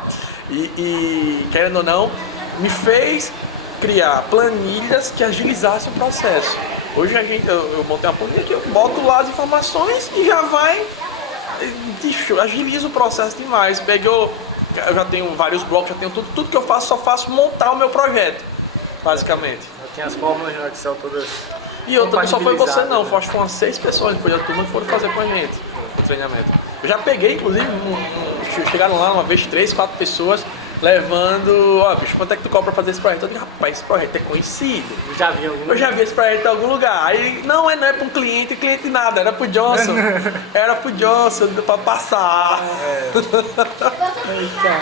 E querendo ou não, me fez criar planilhas que agilizassem o processo. Hoje eu montei uma planilha que eu boto lá as informações e já vai... agiliza o processo demais. Eu já tenho vários blocos, já tenho tudo que eu faço, só faço montar o meu projeto, basicamente. Eu tinha as fórmulas no Excel todas. E outra, não só foi você não, acho que foram umas 6 pessoas depois da turma que foram fazer com a gente o treinamento. Eu já peguei, inclusive, chegaram lá uma vez 3, 4 pessoas levando, ó, bicho, quanto é que tu cobra pra fazer esse projeto? Eu digo, rapaz, esse projeto é conhecido. Eu já vi esse projeto em algum lugar. Aí, não é pra um cliente nada, era pro Johnson. Era pro Johnson, pra passar.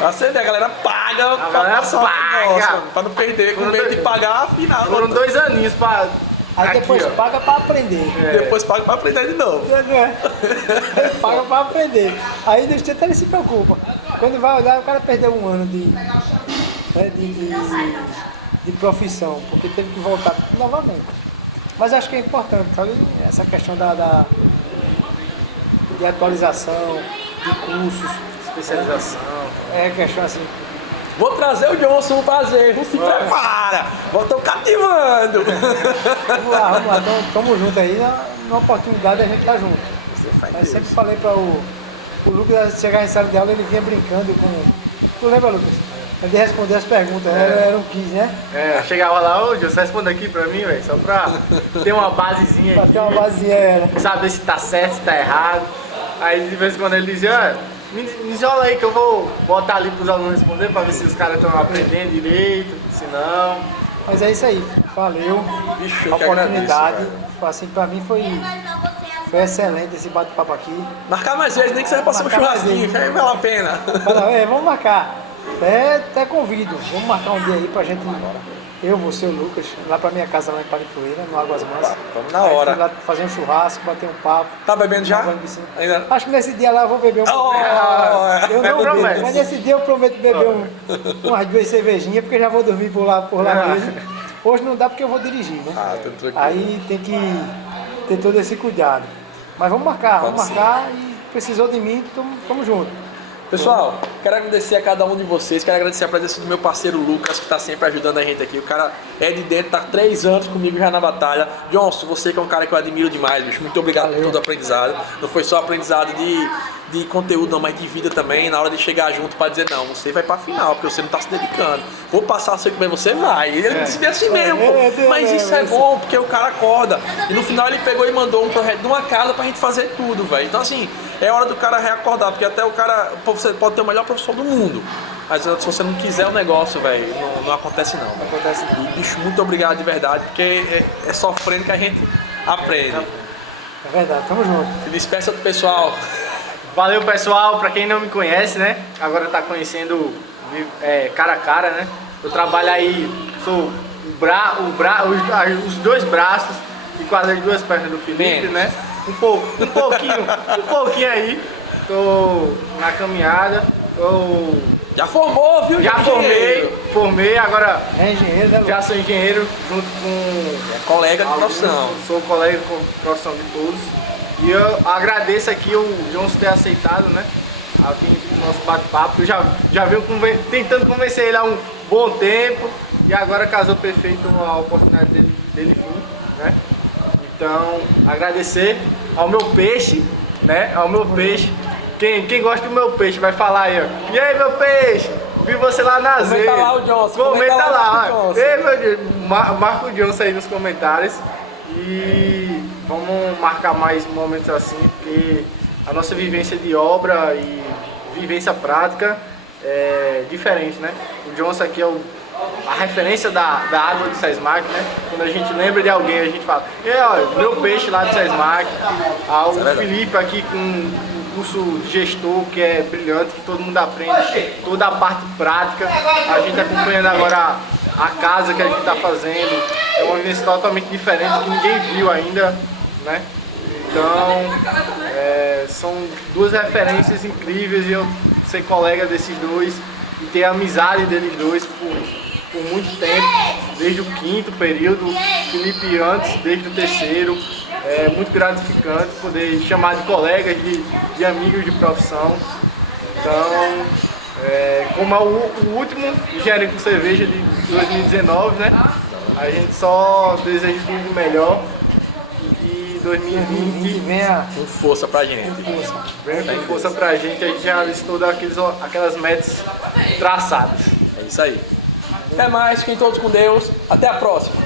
Assim, a galera paga pra passar. Nossa, pra não perder, com medo de pagar, afinal. Foram 2 aninhos pra... Aí depois aqui, paga pra aprender. Depois paga pra aprender de novo. Não é? Paga pra aprender. Aí no instante ele se preocupa. Quando vai olhar, o cara perdeu um ano de profissão, porque teve que voltar novamente. Mas acho que é importante, sabe? Essa questão de atualização, de cursos. Especialização. É questão assim. Vou trazer o Johnson pra fazer, não se prepara. Estão cativando. Vamos lá, então, tamo junto aí. Na oportunidade a gente tá junto. Eu sempre falei para o Lucas, chegar em sala de aula, ele vinha brincando com... Tu lembra, Lucas? Ele responder as perguntas, era um quiz, né? Eu chegava lá, ô Johnson, responde aqui pra mim, velho, só pra ter uma basezinha Pra aqui. ter uma basezinha, Saber se tá certo, se tá errado. Aí de vez em quando ele dizia, olha, Me isola aí que eu vou botar ali pros alunos responder pra ver se os caras estão aprendendo direito, se não. Mas é isso aí, valeu. Bicho, A eu que agradeço, oportunidade, velho. assim, pra mim foi excelente esse bate-papo aqui. Marcar mais vezes, nem que seja pra ser um Marcar mais churrasquinho, vezes. que aí vale a pena. Vamos marcar. Até convido. Vamos marcar um dia aí pra gente. Eu, você e o Lucas, lá pra minha casa lá em Paripoeira, no Águas Mansas. Vamos na hora. Aí, lá fazer um churrasco, bater um papo. Tá bebendo já? tomar banho de piscina. Ainda? Acho que nesse dia lá eu vou beber um pouco. Eu não prometo. bebo, mas nesse dia eu prometo beber umas 2 cervejinhas, porque eu já vou dormir por lá mesmo. Hoje não dá porque eu vou dirigir, né? Ah, tá tranquilo. Aí tem que ter todo esse cuidado. Mas vamos marcar e precisou de mim, tamo junto. Pessoal, quero agradecer a cada um de vocês, quero agradecer a presença do meu parceiro Lucas, que está sempre ajudando a gente aqui. O cara é de dentro, tá 3 anos comigo já na batalha. Johnson, você que é um cara que eu admiro demais, bicho, muito obrigado por todo o aprendizado. Não foi só aprendizado de conteúdo, não, mas de vida também, na hora de chegar junto para dizer, não, você vai pra final, porque você não tá se dedicando. Vou passar, sei como é, você vai. E ele disse assim mesmo, pô. Mas isso é bom, porque o cara acorda. E no final ele pegou e mandou um projeto de uma casa pra gente fazer tudo, velho. Então assim, é hora do cara reacordar, porque até o cara, pô, você pode ter o melhor professor do mundo, mas se você não quiser o negócio, velho, não acontece não. Não acontece não. E, bicho, muito obrigado de verdade, porque é sofrendo que a gente aprende. É verdade, tamo junto. Se despeça do pessoal. Valeu, pessoal. Pra quem não me conhece, né? Agora tá conhecendo cara a cara, né? Eu trabalho aí, sou os 2 braços e quase as 2 pernas do Felipe, né? Um pouquinho aí. Tô na caminhada. Já formou, viu? Já formei, agora É engenheiro, né, Lucas? já sou engenheiro junto com Colega de alguns, profissão. sou colega de profissão de todos. E eu agradeço aqui o Johnson ter aceitado, né? Aqui no nosso bate-papo. Eu já venho tentando convencer ele há um bom tempo. E agora casou perfeito a oportunidade dele vir, né? Então, agradecer ao meu peixe, né? Ao meu peixe. Quem gosta do meu peixe vai falar aí, ó. E aí, meu peixe? Vi você lá na Z. Comenta lá o Johnson. Comenta lá. Marca o Johnson. Ei, meu Deus. Marca o Johnson aí nos comentários. E vamos marcar mais momentos assim, porque a nossa vivência de obra e vivência prática é diferente, né? O Johnson aqui é a referência da água do SESMAC, né? Quando a gente lembra de alguém, a gente fala, olha, meu peixe lá do SESMAC. O Felipe aqui com um curso de gestor que é brilhante, que todo mundo aprende, toda a parte prática. A gente acompanhando agora a casa que a gente está fazendo, é uma vivência totalmente diferente que ninguém viu ainda, né? Então, são 2 referências incríveis e eu ser colega desses 2 e ter a amizade deles 2 por muito tempo, desde o 5º período, Felipe antes, desde o 3º. É muito gratificante poder chamar de colegas, de amigos de profissão. Então, como é o último Engenharia com Cerveja de 2019, né? A gente só deseja tudo de melhor e 2020 venha Com força pra gente. venha com força pra gente. A gente já listou aquelas metas traçadas. É isso aí. Até mais, fiquem todos com Deus. Até a próxima.